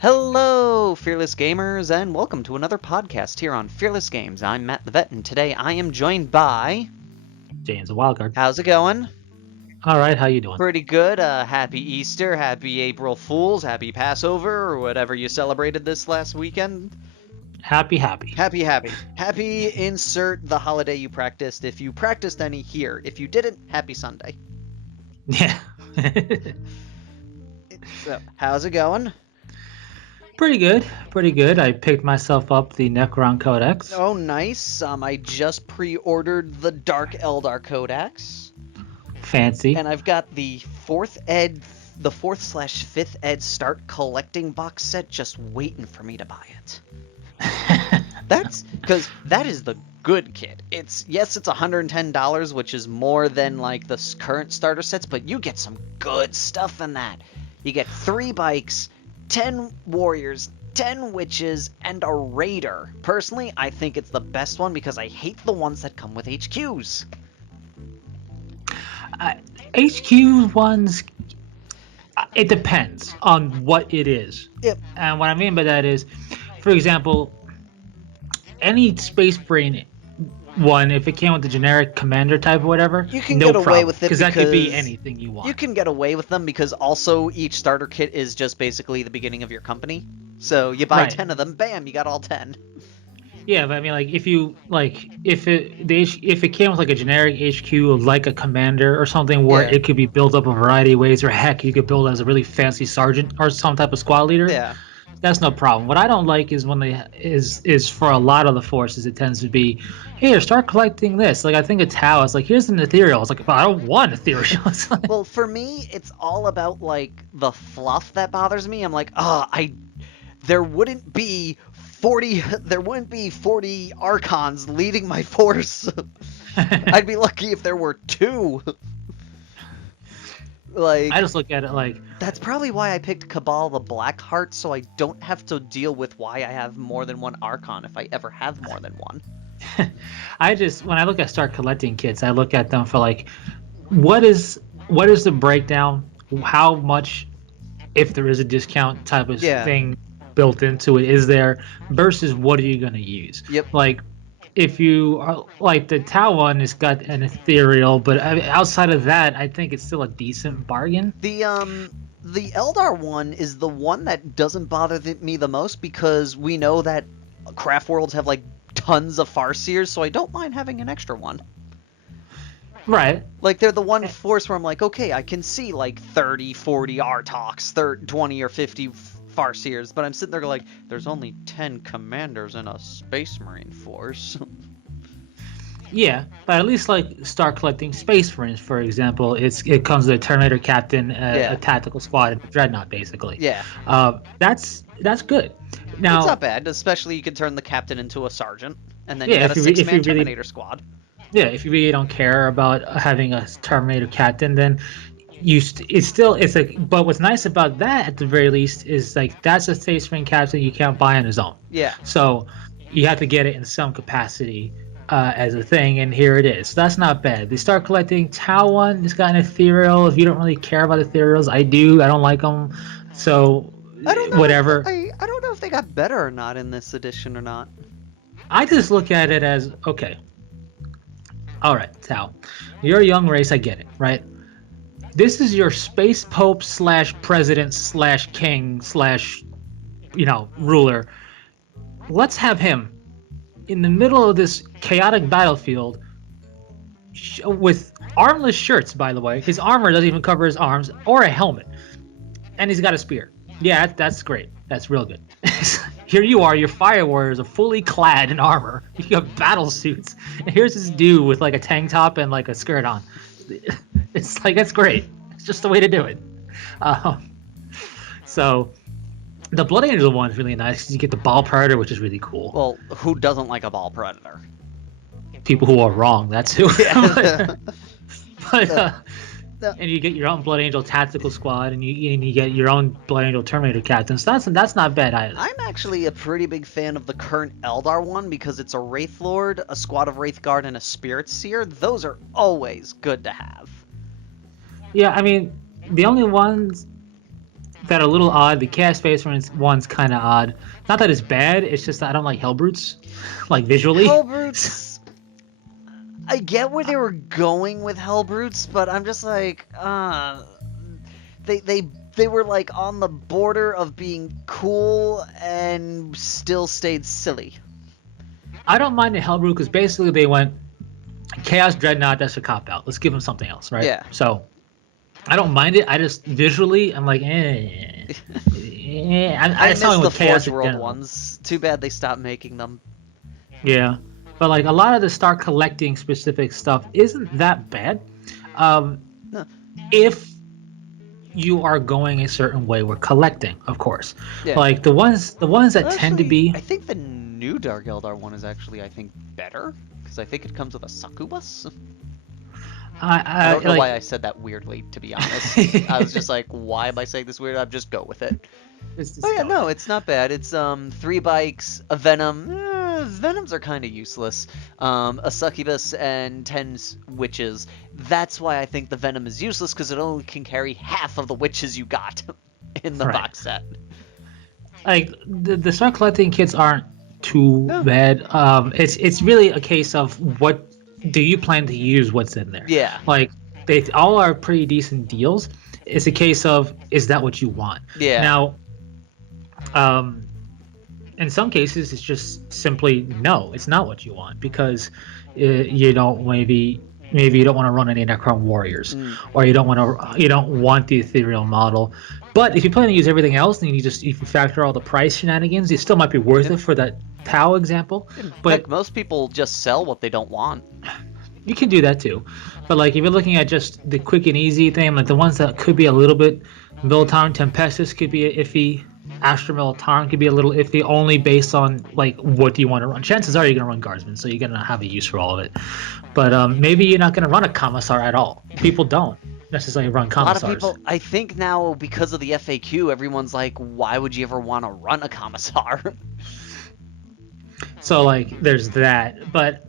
Hello, Fearless Gamers, and welcome to another podcast here on Fearless Games. I'm Matt the Vet, and today I am joined by... James the Wildcard. How's it going? All right, how you doing? Pretty good. Happy Easter, happy April Fools, happy Passover, or whatever you celebrated this last weekend. Happy. Happy insert the holiday you practiced, if you practiced any here. If you didn't, happy Sunday. Yeah. So, how's it going? Pretty good. I picked myself up the Necron Codex. Oh, nice. I just pre-ordered the Dark Eldar Codex. Fancy. And I've got the 4th/5th Ed Start Collecting box set just waiting for me to buy it. That's because that is the good kit. It's $110, which is more than like the current starter sets, but you get some good stuff in that. You get 3 bikes, 10 warriors, 10 witches, and a raider. Personally, I think it's the best one because I hate the ones that come with HQs. HQ ones, it depends on what it is. Yep. And what I mean by that is, for example, any Space Marine one, if it came with the generic commander type or whatever, you can no get problem, away with it because that could be anything you want. You can get away with them because also each starter kit is just basically the beginning of your company. So you buy 10 of them, bam, you got all 10. Yeah, but I mean, like, if it came with like a generic HQ, like a commander or something, where it could be built up a variety of ways, or heck, you could build it as a really fancy sergeant or some type of squad leader. Yeah, that's no problem. What I don't like is when is for a lot of the forces, it tends to be, here, start collecting this. Like, I think it's Tau. It's like, here's an ethereal. It's like, well, I don't want ethereal. Like, well, for me, it's all about like the fluff that bothers me. I'm like, there wouldn't be 40 archons leading my force. I'd be lucky if there were 2. Like, I just look at it like, that's probably why I picked Cabal the Blackheart, so I don't have to deal with why I have more than 1 archon if I ever have more than 1. when I look at start collecting kits, I look at them for like, what is the breakdown? How much, if there is a discount type of thing built into it, is there, versus what are you going to use? Yep. Like, if you are like the Tau one, has got an ethereal, but outside of that, I think it's still a decent bargain. The Eldar one is the one that doesn't bother me the most because we know that craft worlds have like tons of Farseers, so I don't mind having an extra one. Right. Like, they're the one force where I'm like, okay, I can see like 30, 40 Artox, 20 or 50 Farseers, but I'm sitting there like, there's only 10 commanders in a Space Marine force. Yeah, but at least like start collecting Space Marines, for example. It comes with a Terminator Captain, a tactical squad, and a Dreadnought, basically. Yeah. That's good. Now, it's not bad, especially you can turn the captain into a sergeant, and then you got a 6-man Terminator squad. Yeah, if you really don't care about having a Terminator Captain, then but what's nice about that, at the very least, is like that's a Space Marine captain you can't buy on his own. Yeah. So you have to get it in some capacity as a thing, and here it is. So that's not bad. They start collecting Tau one. It's got an ethereal. If you don't really care about ethereals, I do. I don't like them. So I don't know whatever. I don't know if they got better or not in this edition or not. I just look at it as, okay, all right, Tau, you're a young race. I get it, right? This is your space pope / president / king / ruler. Let's have him in the middle of this chaotic battlefield with armless shirts, by the way. His armor doesn't even cover his arms, or a helmet. And he's got a spear. Yeah, that's great. That's real good. Here you are, your fire warriors are fully clad in armor. You got battle suits. And here's this dude with like a tank top and like a skirt on. It's like, that's great. It's just the way to do it. So the Blood Angel one is really nice because you get the Ball Predator, which is really cool. Well, who doesn't like a Ball Predator? People who are wrong, that's who. Yeah. And you get your own Blood Angel tactical squad, and you get your own Blood Angel Terminator captain. So that's not bad either. I'm actually a pretty big fan of the current Eldar one because it's a Wraith Lord, a squad of Wraith Guard, and a Spirit Seer. Those are always good to have. Yeah, I mean, the only ones that are a little odd. The Chaos Space one's kind of odd. Not that it's bad. It's just that I don't like Hellbrutes, like visually. Hellbrutes. I get where they were going with Hellbrutes, but I'm just like, they were like on the border of being cool and still stayed silly. I don't mind the Hellbrute because basically they went Chaos Dreadnought. That's a cop out. Let's give them something else, right? Yeah. So I don't mind it. I just visually, I'm like, I miss the Forge World ones. Too bad they stopped making them. Yeah, but like a lot of the Start Collecting specific stuff isn't that bad, No. if you are going a certain way with collecting, of course. Yeah. Like the ones that Well, tend to actually, be. I think the new Dark Eldar one is actually, I think, better because I think it comes with a succubus. I don't know why I said that weirdly, to be honest. I was just like, why am I saying this weird? I'll just go with it. Oh yeah, no, it's not bad. It's 3 bikes, a Venom. Venoms are kind of useless. A succubus and 10 witches. That's why I think the Venom is useless, because it only can carry half of the witches you got in the box set. Like the Start Collecting kits aren't too bad. It's really a case of what do you plan to use what's in there. Yeah. Like they all are pretty decent deals. It's a case of, is that what you want? Yeah. Now, in some cases, it's just simply no, it's not what you want, because you don't maybe you don't want to run any Necron Warriors, or you don't want the ethereal model. But if you plan to use everything else, then if you factor all the price shenanigans, it still might be worth it for that POW example. But Heck, most people just sell what they don't want. you can do that too. But like if you're looking at just the quick and easy thing, like the ones that could be a little bit, Militarum Tempestus could be iffy, Astra Militarum could be a little iffy, only based on like what do you want to run. Chances are you're going to run Guardsmen, so you're going to have a use for all of it. But maybe you're not going to run a Commissar at all. People don't necessarily run Commissars. A lot of people, I think now because of the FAQ, everyone's like, why would you ever want to run a Commissar? So like there's that, but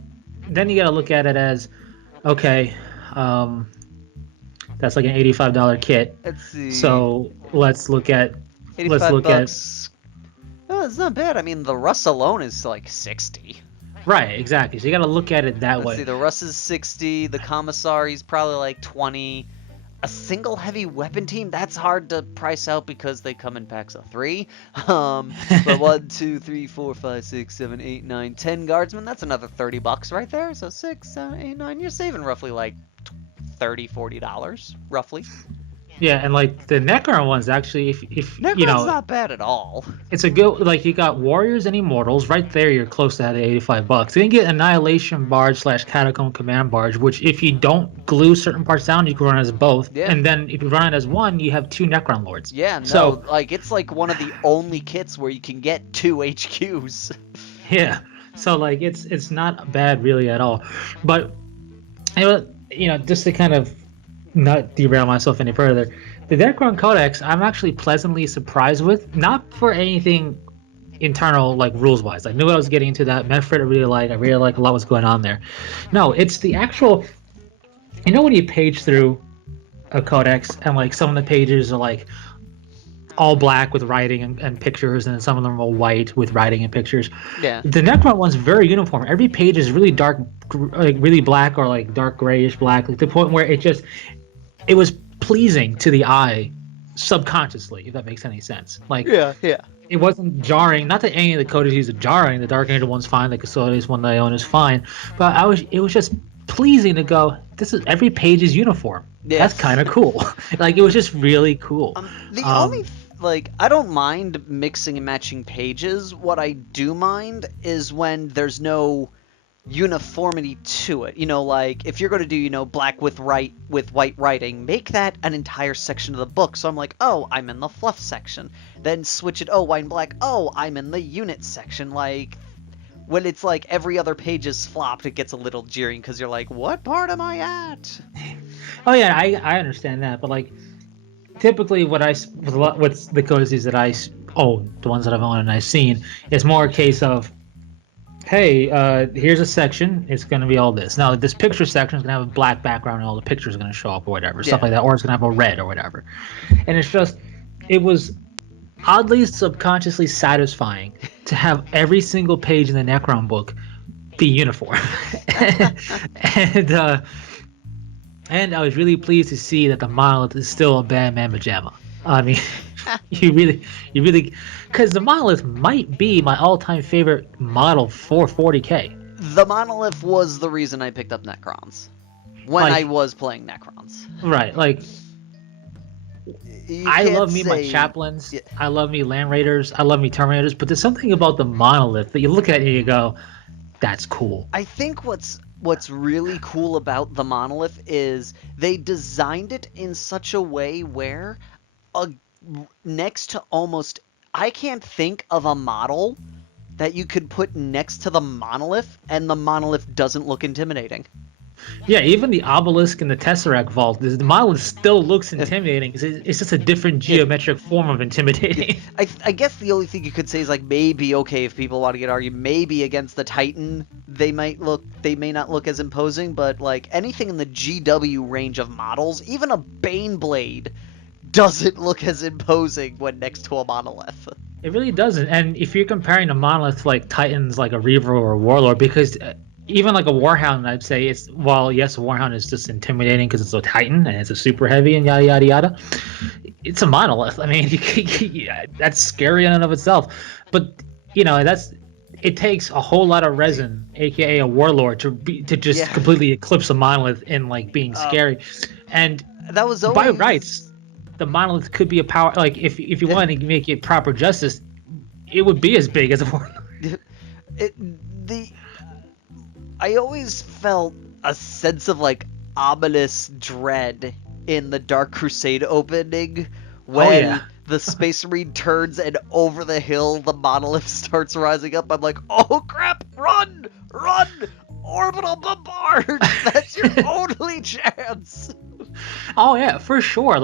then you got to look at it as, okay, that's like an $85 kit. Let's see. So let's look at $85. Oh, it's not bad. I mean, the Russ alone is like 60. Right, exactly. So you got to look at it that way. Let's see. The Russ is 60. The Commissari's probably like 20. A single heavy weapon team, that's hard to price out because they come in packs of 3. But 1, 2, 3, 4, 5, 6, 7, 8, 9, 10 guardsmen, that's another $30 right there. So 6, 7, 8, 9, you're saving roughly like $30, $40, roughly. Yeah, and like the Necron ones, actually, if Necron's not bad at all. It's a good, like you got Warriors and Immortals right there. You're close to that $85. Then you get Annihilation Barge / Catacomb Command Barge, which if you don't glue certain parts down, you can run it as both. Yeah. And then if you run it as one, you have 2 Necron Lords. Yeah, no, so, like it's like one of the only kits where you can get 2 HQs. Yeah, so like it's not bad really at all. But just to kind of not derail myself any further, the Necron Codex I'm actually pleasantly surprised with, not for anything internal like rules wise. I knew I was getting into that. Medfred I really like a lot what's going on there. No, it's the actual, when you page through a codex and like some of the pages are like all black with writing and pictures, and some of them are white with writing and pictures. Yeah. The Necron one's very uniform. Every page is really dark, like really black or like dark grayish black, like to the point where it was pleasing to the eye subconsciously, if that makes any sense. Like, yeah. It wasn't jarring. Not that any of the codices are jarring. The Dark Angel one's fine. The Custodius one that I own is fine. But it was just pleasing to go, every page is uniform. Yes. That's kind of cool. Like, it was just really cool. I don't mind mixing and matching pages. What I do mind is when there's no uniformity to it. Like if you're going to do, black with white writing, make that an entire section of the book. So I'm like, oh, I'm in the fluff section. Then switch it, oh, white and black, oh, I'm in the unit section. Like when it's like every other page is flopped, it gets a little jeering because you're like, what part am I at? Oh yeah, I understand that, but like typically what's the codices that I own, the ones that I've owned and I've seen, it's more a case of, hey, here's a section, it's going to be all this. Now, this picture section is going to have a black background and all the pictures are going to show up or whatever, stuff like that, or it's going to have a red or whatever. And it's it was oddly subconsciously satisfying to have every single page in the Necron book be uniform. and and I was really pleased to see that the monolith is still a Batman pajama. I mean, you really, because the monolith might be my all-time favorite model for 40K. The monolith was the reason I picked up Necrons when I was playing Necrons. Right, like I love me my chaplains. Yeah. I love me Land Raiders. I love me Terminators. But there's something about the monolith that you look at it and you go, "That's cool." I think what's really cool about the monolith is they designed it in such a way where, next to almost, I can't think of a model that you could put next to the monolith and the monolith doesn't look intimidating. Yeah, even the obelisk and the Tesseract vault, the monolith still looks intimidating. It's just a different geometric form of intimidating. I guess the only thing you could say is like maybe, okay, if people want to get argued, maybe against the Titan they may not look as imposing, but like anything in the GW range of models, even a Baneblade doesn't look as imposing when next to a monolith. It really doesn't. And if you're comparing a monolith like Titans, like a Reaver or a Warlord, because even like a Warhound, I'd say yes, a Warhound is just intimidating because it's a Titan and it's a super heavy and yada yada yada. It's a monolith. I mean, that's scary in and of itself. But it takes a whole lot of resin, aka a Warlord, to just completely eclipse a monolith in like being scary. And that was always... by rights, the monolith could be a power. Like if you wanted to make it proper justice, it would be as big as a Warlord. I always felt a sense of like ominous dread in the Dark Crusade opening when the Space Marine turns and over the hill the monolith starts rising up. I'm like, oh crap, run, orbital bombard. That's your only chance. Oh yeah, for sure.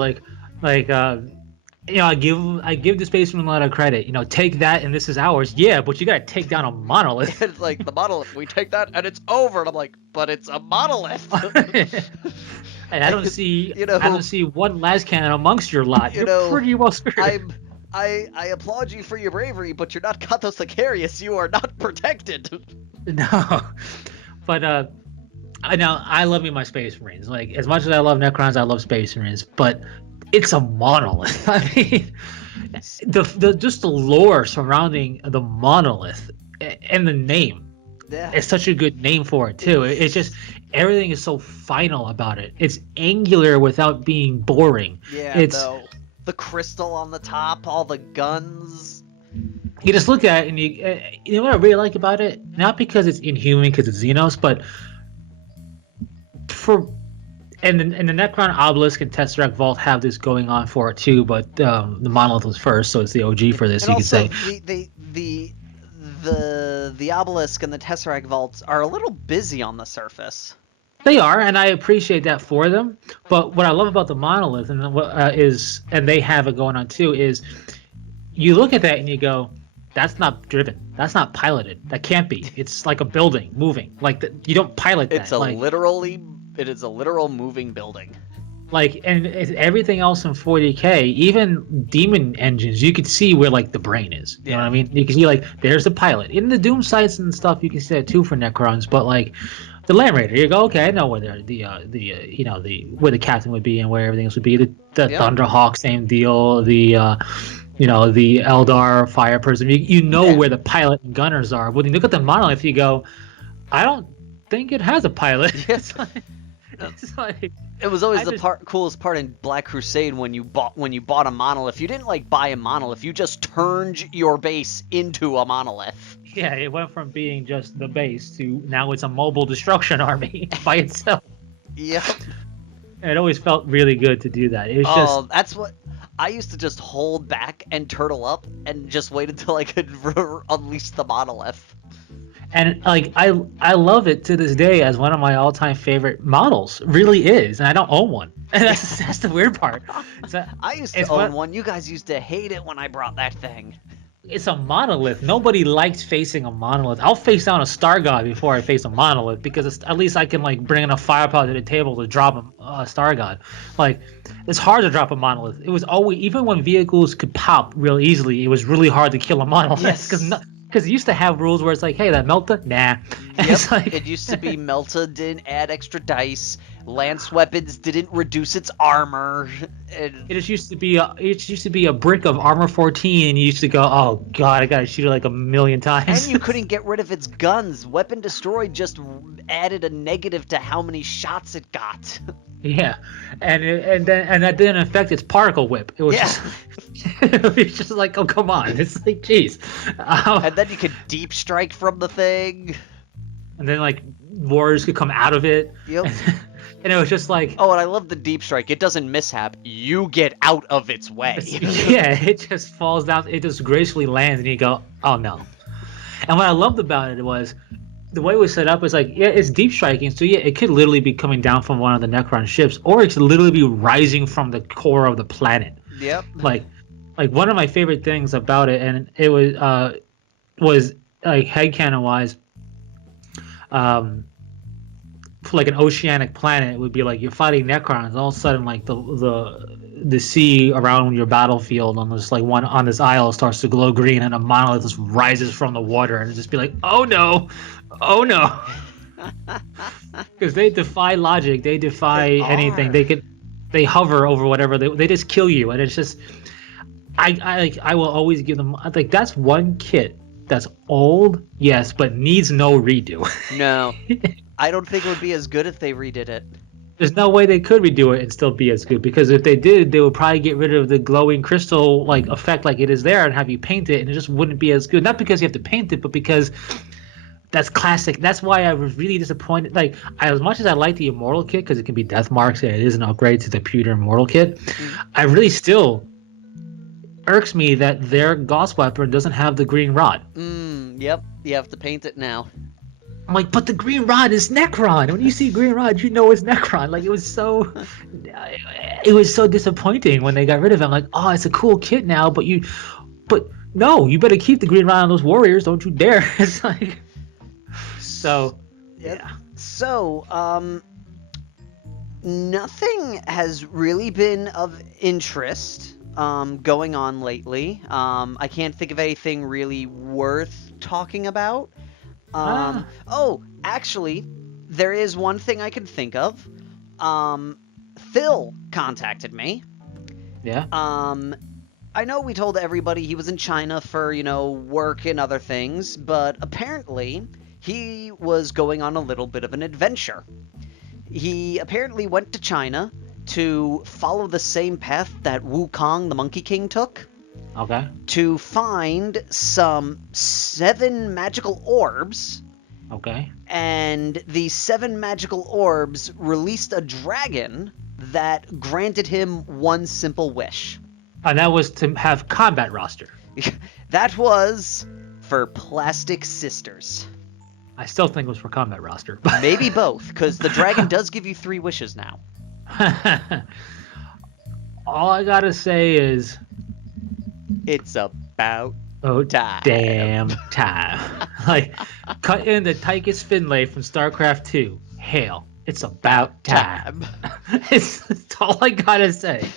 I give the Space Marine a lot of credit. Take that and this is ours. Yeah, but you gotta take down a monolith. It's like the monolith. We take that and it's over. And I'm like, but it's a monolith. And I don't see one las cannon amongst your lot. You're pretty well screwed. I applaud you for your bravery, but you're not Kathos Sicarius. You are not protected. No, but I love me my Space Marines. Like as much as I love Necrons, I love Space Marines, but it's a monolith. I mean, just the lore surrounding the monolith and the name. Yeah. It's such a good name for it too. It's just everything is so final about it. It's angular without being boring. Yeah, the crystal on the top, all the guns. You just look at it and you know what I really like about it? Not because it's inhuman, because it's Xenos, but and the Necron obelisk and Tesseract vault have this going on for it too, but the monolith was first, so it's the OG for this. And you could say the obelisk and the Tesseract vaults are a little busy on the surface. They are, and I appreciate that for them. But what I love about the monolith and and they have it going on too, is you look at that and you go, that's not driven. That's not piloted. That can't be. It's like a building moving. Like you don't pilot that. It is a literal moving building. Like, and everything else in 40K, even demon engines, you could see where like the brain is. You know what I mean? You can see like there's the pilot. In the Doom sites and stuff, you can see that too for Necrons. But like the Land Raider, you go, okay, I know where where the captain would be and where everything else would be. The Thunderhawk, same deal. The Eldar fire person. You know where the pilot and gunners are. When you look at the monolith, you go, I don't think it has a pilot. Yes. It was always coolest part in Black Crusade when you bought a monolith. You didn't like buy a monolith. You just turned your base into a monolith. Yeah, it went from being just the base to now it's a mobile destruction army by itself. Yep. And it always felt really good to do that. It was that's what I used to just hold back and turtle up and just wait until I could unleash the monolith. And like I love it to this day as one of my all-time favorite models. Really is, and I don't own one. And that's the weird part. I used to own one. You guys used to hate it when I brought that thing. it's a monolith. Nobody likes facing a monolith. I'll face down a star god before I face a monolith because at least I can like bring enough firepower to the table to drop a star god. Like it's hard to drop a monolith. It was always, even when vehicles could pop real easily, it was really hard to kill a monolith because it used to have rules where it's like, hey, that melta, nah. And Yep. it's like, It used to be Melta didn't add extra dice. Lance weapons didn't reduce its armor. And it just used to be a brick of armor 14, and you used to go, oh god, I gotta shoot it like a million times. you couldn't get rid of its guns. Weapon Destroy just added a negative to how many shots it got. Yeah, and that didn't affect its particle whip. It was just, it was just like, oh come on, it's like, jeez. And then you could deep strike from the thing. And then like warriors could come out of it. Yep. And it was just like, Oh, and I love the deep strike. It doesn't mishap. You get out of its way. yeah, it just falls down. It just gracefully lands, and you go, oh no. And what I loved about it was the way it was set up is like, yeah, it's deep striking, so yeah, it could literally be coming down from one of the Necron ships, or it could literally be rising from the core of the planet. Yep. Like one of my favorite things about it, and it was like headcanon wise, for like an oceanic planet, it would be like you're fighting Necrons, all of a sudden like the sea around your battlefield on this like one on this isle starts to glow green, and a monolith just rises from the water, and just be like, oh no. Because they defy logic, they defy anything. They hover over whatever, they just kill you, and it's just I will always give them, like, that's one kit that's old, yes, but needs no redo. No. I don't think it would be as good if they redid it. There's no way they could redo it and still be as good, because if they did, they would probably get rid of the glowing crystal like effect like it is there and have you paint it, and it just wouldn't be as good. Not because you have to paint it, but because that's classic. That's why I was really disappointed. Like, as much as I like the Immortal kit because it can be death marks and it is an upgrade to the pewter Immortal kit, I really still irks me that their Gauss weapon doesn't have the green rod. Yep. You have to paint it now. I'm like, but the green rod is Necron. When you see green rod, you know it's Necron. Like, it was so disappointing when they got rid of it. I'm like, oh, it's a cool kit now, but no, you better keep the green rod on those warriors. Don't you dare. It's like, so, yeah. So, nothing has really been of interest going on lately. I can't think of anything really worth talking about. Oh, actually, there is one thing I can think of. Phil contacted me. Yeah. I know we told everybody he was in China for, work and other things, but apparently he was going on a little bit of an adventure. He apparently went to China to follow the same path that Wukong, the Monkey King, took. Okay. To find some 7 magical orbs. Okay. And the 7 magical orbs released a dragon that granted him one simple wish. And that was to have combat roster. That was for Plastic Sisters. I still think it was for combat roster. Maybe both, because the dragon does give you 3 wishes now. All I gotta say is, it's about time. Damn time. Like, cut in the Tychus Finlay from StarCraft 2. Hail. It's about time. It's all I gotta say.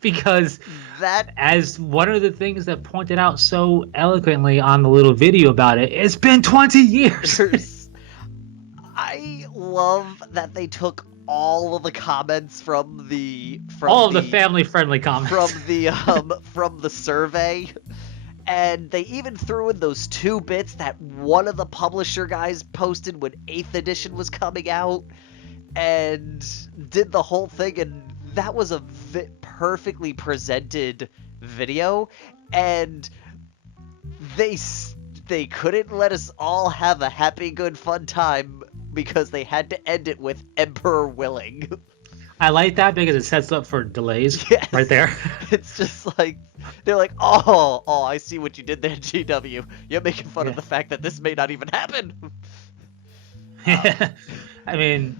Because that, as one of the things that pointed out so eloquently on the little video about it, it's been 20 years. I love that they took all of the comments from the family-friendly comments from the survey, and they even threw in those 2 bits that one of the publisher guys posted when 8th edition was coming out, and did the whole thing, and that was a perfectly presented video, and they couldn't let us all have a happy, good, fun time because they had to end it with Emperor willing. I like that because it sets up for delays. Yes. Right there. It's just like, they're like, oh, I see what you did there, GW. You're making fun of the fact that this may not even happen. I mean,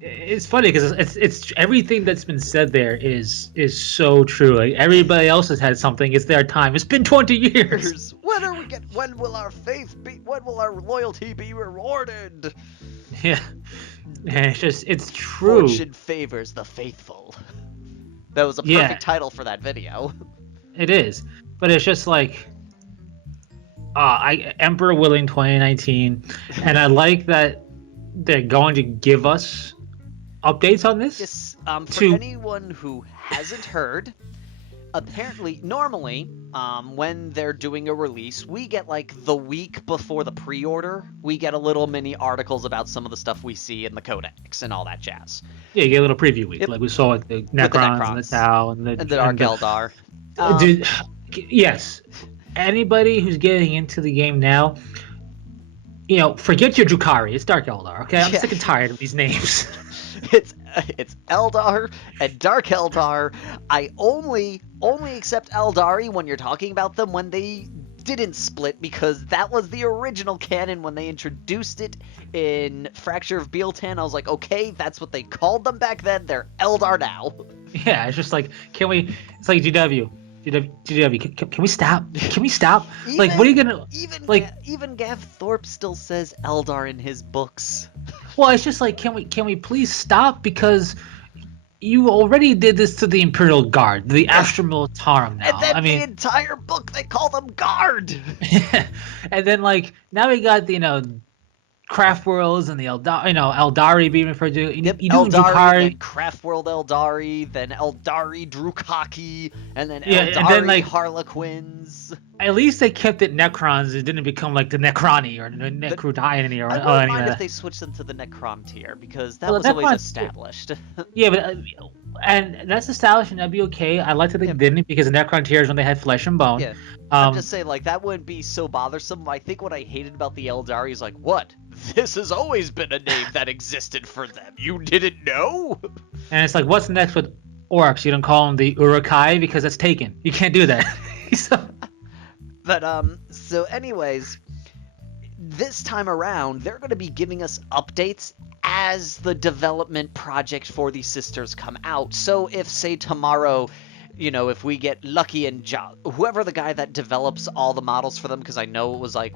It's funny because it's everything that's been said there is so true. Like everybody else has had something. It's their time. It's been 20 years. When are we get? When will our faith be? When will our loyalty be rewarded? Yeah, and it's true. Fortune favors the faithful. That was a perfect title for that video. It is, but it's just like, Emperor Willing 2019, and I like that they're going to give us updates on this. Yes, for anyone who hasn't heard, apparently, normally, when they're doing a release, we get like the week before the pre-order, we get a little mini articles about some of the stuff we see in the codex and all that jazz. Yeah, you get a little preview week, like we saw with the Necrons and the Tau and the Dark Eldar. Dude, yes, anybody who's getting into the game now, forget your Drukhari. It's Dark Eldar. Okay, I'm sick and tired of these names. It's Eldar and Dark Eldar. I only accept Eldari when you're talking about them when they didn't split, because that was the original canon when they introduced it in Fracture of Bealtan. I was like, okay, that's what they called them back then. They're Eldar now. Yeah, it's just like, it's like GW. Can we stop? Can we stop? Like, what are you gonna even Gav Thorpe still says Eldar in his books. Well, it's just like, can we please stop? Because you already did this to the Imperial Guard, the Astra Militarum now. And then the entire book they call them Guard. And then now we got the Craft Worlds and the Eldari being referred to. Eldari, then Craft World Eldari, then Eldari Drukaki, and then Eldari Harlequins. At least they kept it Necrons. It didn't become like the Necroni or the Necrotini or I wouldn't mind if they switched them to the Necron tier, because that was always established. Yeah, but and that's established, and that'd be okay. I like that they didn't, because the Necron tier is when they had flesh and bone. Yeah. I'm just saying, that wouldn't be so bothersome. I think what I hated about the Eldari is what? This has always been a name that existed for them. You didn't know? And it's like, what's next with orcs? You don't call them the Urukai because it's taken. You can't do that. So anyways, this time around, they're going to be giving us updates as the development project for these sisters come out. So if, say, tomorrow, if we get lucky and whoever the guy that develops all the models for them, because I know it was like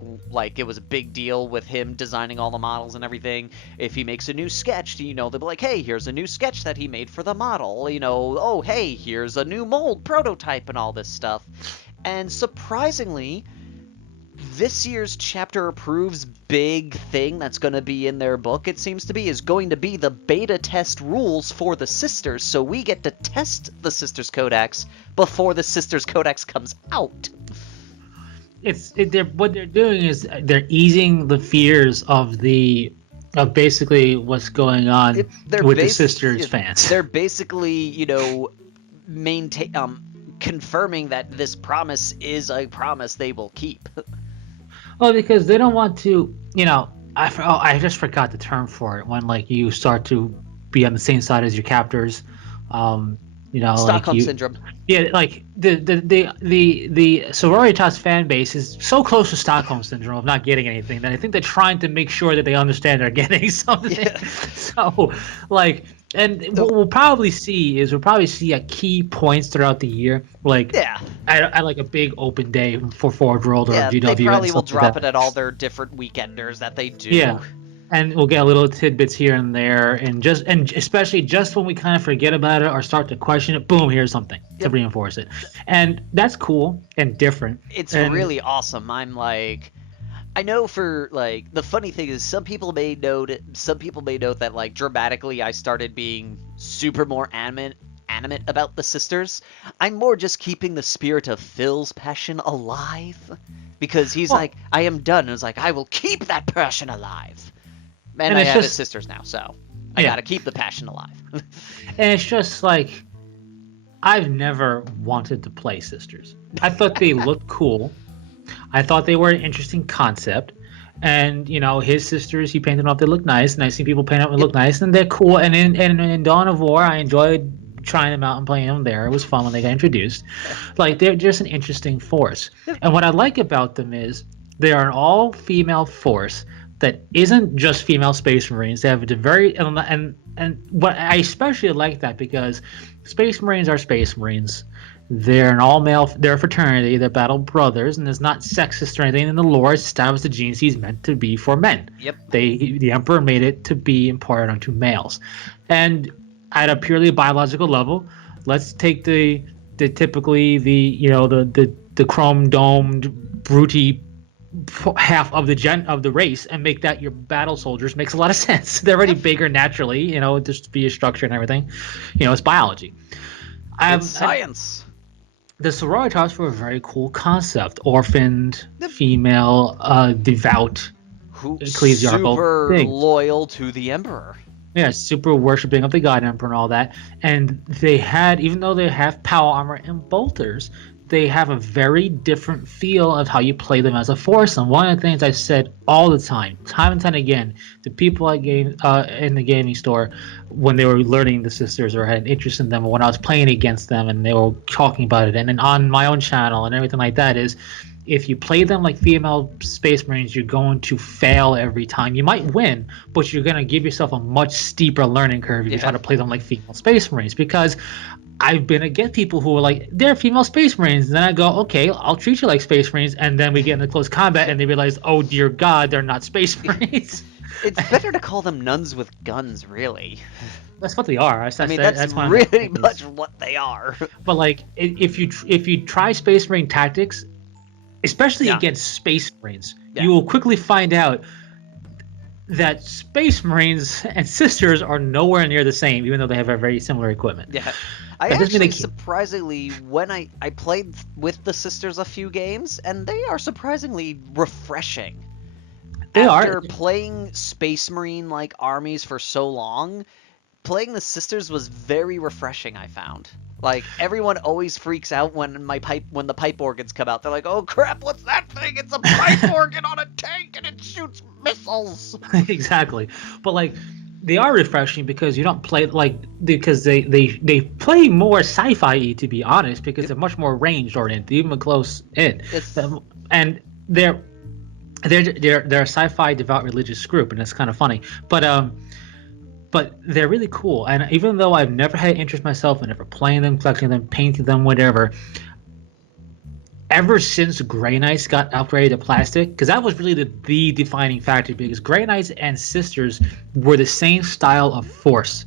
it was a big deal with him designing all the models and everything. If he makes a new sketch, they'll be like, hey, here's a new sketch that he made for the model. Oh, hey, here's a new mold prototype and all this stuff. And surprisingly, this year's chapter approves big thing that's going to be in their book, it seems to be, is going to be the beta test rules for the Sisters, so we get to test the Sisters Codex before the Sisters Codex comes out. What they're doing is they're easing the fears of basically what's going on with the Sisters fans. They're basically, confirming that this promise is a promise they will keep. Well, because they don't want to, I just forgot the term for it, when you start to be on the same side as your captors. Stockholm syndrome. Yeah, the Sororitas fan base is so close to Stockholm syndrome of not getting anything that I think they're trying to make sure that they understand they're getting something. Yeah. So what we'll probably see at key points throughout the year, I like a big open day for Forge World or GW. They probably will drop it at all their different weekenders that they do. Yeah. And we'll get little tidbits here and there, and especially just when we kind of forget about it or start to question it, boom, here's something to reinforce it. And that's cool and different. It's really awesome. I know for the funny thing is some people may note that dramatically I started being super more animate about the sisters. I'm more just keeping the spirit of Phil's passion alive, because he's I am done, and it's I will keep that passion alive. And I have his sisters now, so I gotta keep the passion alive. And it's just I've never wanted to play sisters. I thought they looked cool. I thought they were an interesting concept. And, his sisters, he painted them up, they look nice. And I've seen people paint them up, they look nice, and they're cool. And in Dawn of War, I enjoyed trying them out and playing them there. It was fun when they got introduced. They're just an interesting force. And what I like about them is they are an all-female force, that isn't just female Space Marines. They have a very and what I especially like that because Space Marines are Space Marines. They're an all-male. They're a fraternity. They're battle brothers, and it's not sexist or anything. In the lore, it's established the gene is meant to be for men. Yep. The Emperor made it to be imparted onto males, and at a purely biological level, let's take the typically the chrome domed brute half of the race and make that your battle soldiers makes a lot of sense. They're already bigger naturally, just via structure and everything. It's biology. It's science. The sororitas were a very cool concept. Orphaned, female, devout, ecclesiarchal super things. Loyal to the Emperor. Yeah, super worshipping of the God Emperor and all that. And they had, even though they have power armor and bolters, they have a very different feel of how you play them as a foursome. One of the things I've said all the time and time again, to people in the gaming store when they were learning the sisters or had an interest in them, or when I was playing against them and they were talking about it, and then on my own channel and everything like that, is if you play them like female Space Marines, you're going to fail every time. You might win, but you're going to give yourself a much steeper learning curve if you try to play them like female Space Marines, because I've been against people who are like, they're female Space Marines. And then I go, okay, I'll treat you like Space Marines. And then we get into close combat and they realize, oh, dear God, they're not Space Marines. It's better to call them nuns with guns, really. That's what they are. That's really much what they are. But, like, if you try Space Marine tactics, especially against Space Marines, you will quickly find out that Space Marines and sisters are nowhere near the same, even though they have a very similar equipment. Yeah. I actually, surprisingly, when I played with the sisters a few games, and they are surprisingly refreshing. After playing Space Marine-like armies for so long, playing the sisters was very refreshing, I found. Like, everyone always freaks out when the pipe organs come out. They're like, oh crap, what's that thing? It's a pipe organ on a tank and it shoots missiles! Exactly. But, like, they are refreshing because you don't play because they play more sci-fi-y, to be honest, because they're much more range oriented, even close in. And they're a sci-fi devout religious group, and it's kind of funny. But they're really cool. And even though I've never had interest myself in ever playing them, collecting them, painting them, whatever, ever since Grey Knights got upgraded to plastic, because that was really the defining factor, because Grey Knights and Sisters were the same style of force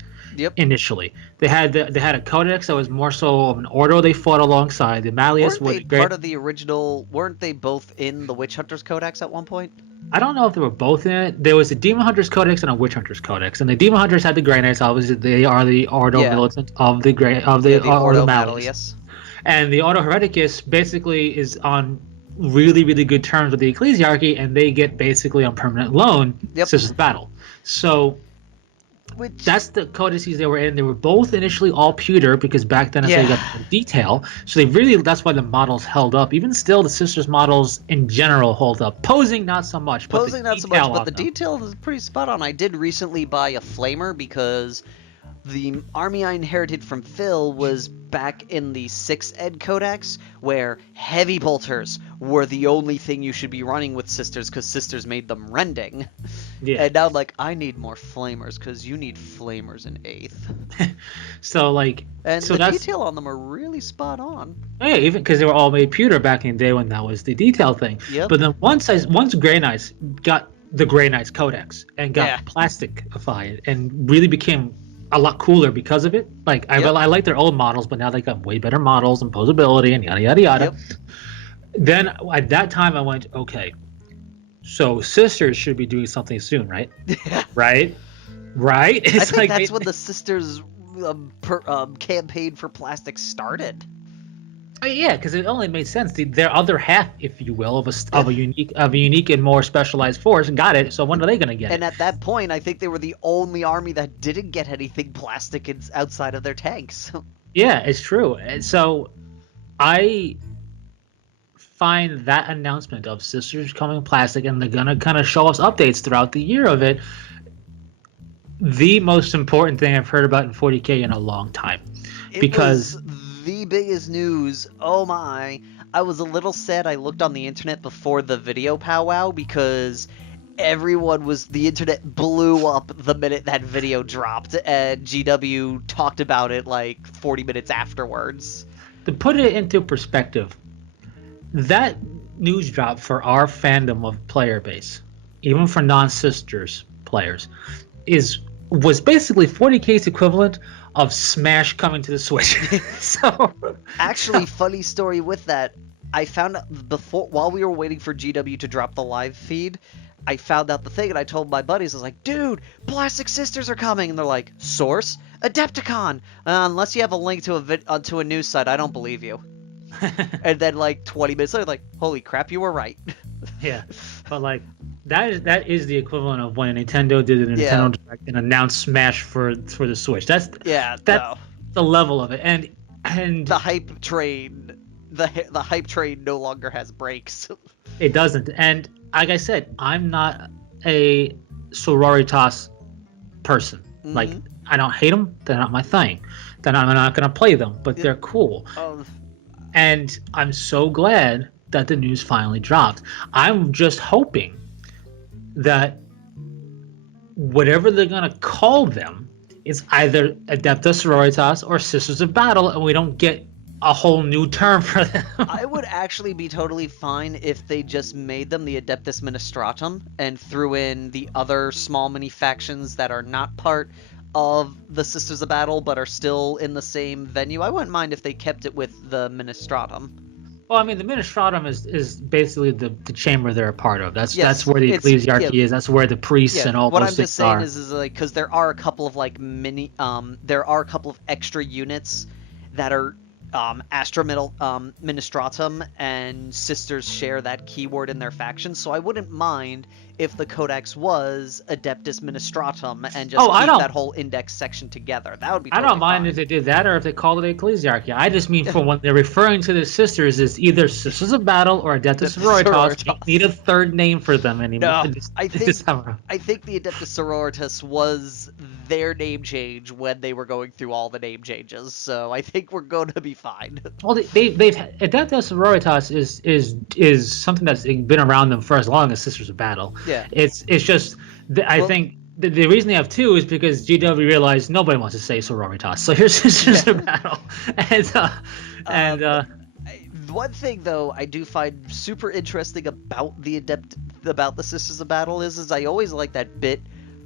initially. They had a codex that was more so of an order they fought alongside. The Malleus weren't they part of the original? Weren't they both in the Witch Hunters Codex at one point? I don't know if they were both in it. There was a Demon Hunters Codex and a Witch Hunters Codex, and the Demon Hunters had the Grey Knights. Obviously, they are the Ordo Militant of the Ordo Malleus. And the Ordo Hereticus basically is on really, really good terms with the Ecclesiarchy, and they get basically on permanent loan Sisters of Battle. So that's the codices they were in. They were both initially all pewter, because back then they got detail. So that's why the models held up. Even still, the Sisters models in general hold up. Posing not so much. But the detail is pretty spot on. I did recently buy a Flamer because the army I inherited from Phil was back in the 6th Ed Codex, where heavy bolters were the only thing you should be running with Sisters, because Sisters made them rending. Yeah. And now I'm like, I need more Flamers, because you need Flamers in 8th. The detail on them are really spot on. Yeah, even because they were all made pewter back in the day when that was the detail thing. Yep. But then once Grey Knights got the Grey Knights Codex and got plasticified and really became a lot cooler because of it. I like their old models, but now they got way better models and posability and yada yada yada. Yep. Then at that time I went, okay, so Sisters should be doing something soon, right? right? It's I think that's when the Sisters campaign for plastic started. Yeah, because it only made sense. Their other half, if you will, of a unique and more specialized force got it. So when are they going to get it? And at that point, I think they were the only army that didn't get anything plastic outside of their tanks. Yeah, it's true. And so I find that announcement of Sisters coming plastic, and they're going to kind of show us updates throughout the year of it, the most important thing I've heard about in 40K in a long time. Because the biggest news, oh my, I was a little sad I looked on the internet before the video powwow, because the internet blew up the minute that video dropped, and GW talked about it like 40 minutes afterwards. To put it into perspective, that news drop for our fandom of player base, even for non-sisters players, was basically 40K's equivalent of Smash coming to the Switch. So actually, funny story with that, I found out while we were waiting for GW to drop the live feed, I found out the thing, and I told my buddies, I was like, dude, Plastic Sisters are coming, and they're like, source? Adepticon! Unless you have a link to a news site, I don't believe you. And then, like, 20 minutes later, like, holy crap, you were right. Yeah, but, like, that is the equivalent of when Nintendo did the Nintendo Direct and announced Smash for the Switch. That's the level of it. And the hype train, the hype train no longer has brakes. It doesn't. And like I said, I'm not a Sororitas person. Mm-hmm. Like, I don't hate them. They're not my thing. Then I'm not going to play them, but they're cool. And I'm so glad that the news finally dropped. I'm just hoping that whatever they're going to call them is either Adepta Sororitas or Sisters of Battle, and we don't get a whole new term for them. I would actually be totally fine if they just made them the Adeptus Ministratum and threw in the other small mini factions that are not part of the Sisters of Battle but are still in the same venue. I wouldn't mind if they kept it with the Ministratum. Well, I mean, the Ministratum is basically the chamber they're a part of. That's where the ecclesiarchy is. That's where the priests and all those things are. What I'm just saying is like, because there are a couple of like there are a couple of extra units that are Astra Ministratum and Sisters share that keyword in their faction, so I wouldn't mind if the Codex was Adeptus Ministratum and just keep that whole index section together. That would be totally I don't mind if they did that or if they called it Ecclesiarchy. I just mean for when they're referring to the sisters as either Sisters of Battle or Adeptus Sororitas. They need a third name for them anymore. No, I think the Adeptus Sororitas was their name change when they were going through all the name changes, so I think we're going to be fine. Well, they've Adeptus Sororitas is something that's been around them for as long as Sisters of Battle. Yeah. It's just I think the reason they have two is because GW realized nobody wants to say Sororitas, so here's Sisters of Battle. One thing though I do find super interesting about the Sisters of Battle is I always like that bit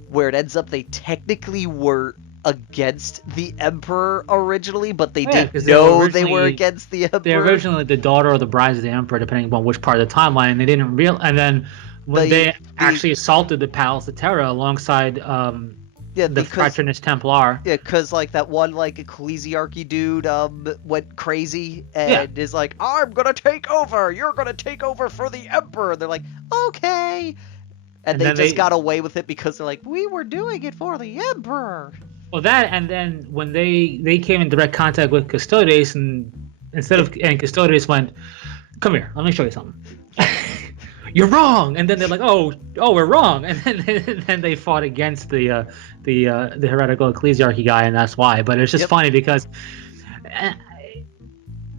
where it ends up they technically were against the Emperor originally, but they didn't know they were against the Emperor. They're originally the daughter or the bride of the Emperor, depending upon which part of the timeline, and they didn't real. And then when they actually assaulted the Palace of Terra alongside the Fraternus Templar. Yeah, because like that one like ecclesiarchy dude went crazy and is like, I'm gonna take over. You're gonna take over for the Emperor. They're like, okay. And they just got away with it because they're like, we were doing it for the Emperor. Well, that, and then when they came in direct contact with Custodes, and Custodes went, come here, let me show you something. You're wrong. And then they're like, oh, we're wrong. And then they fought against the heretical ecclesiarchy guy, and that's why. But it's just funny because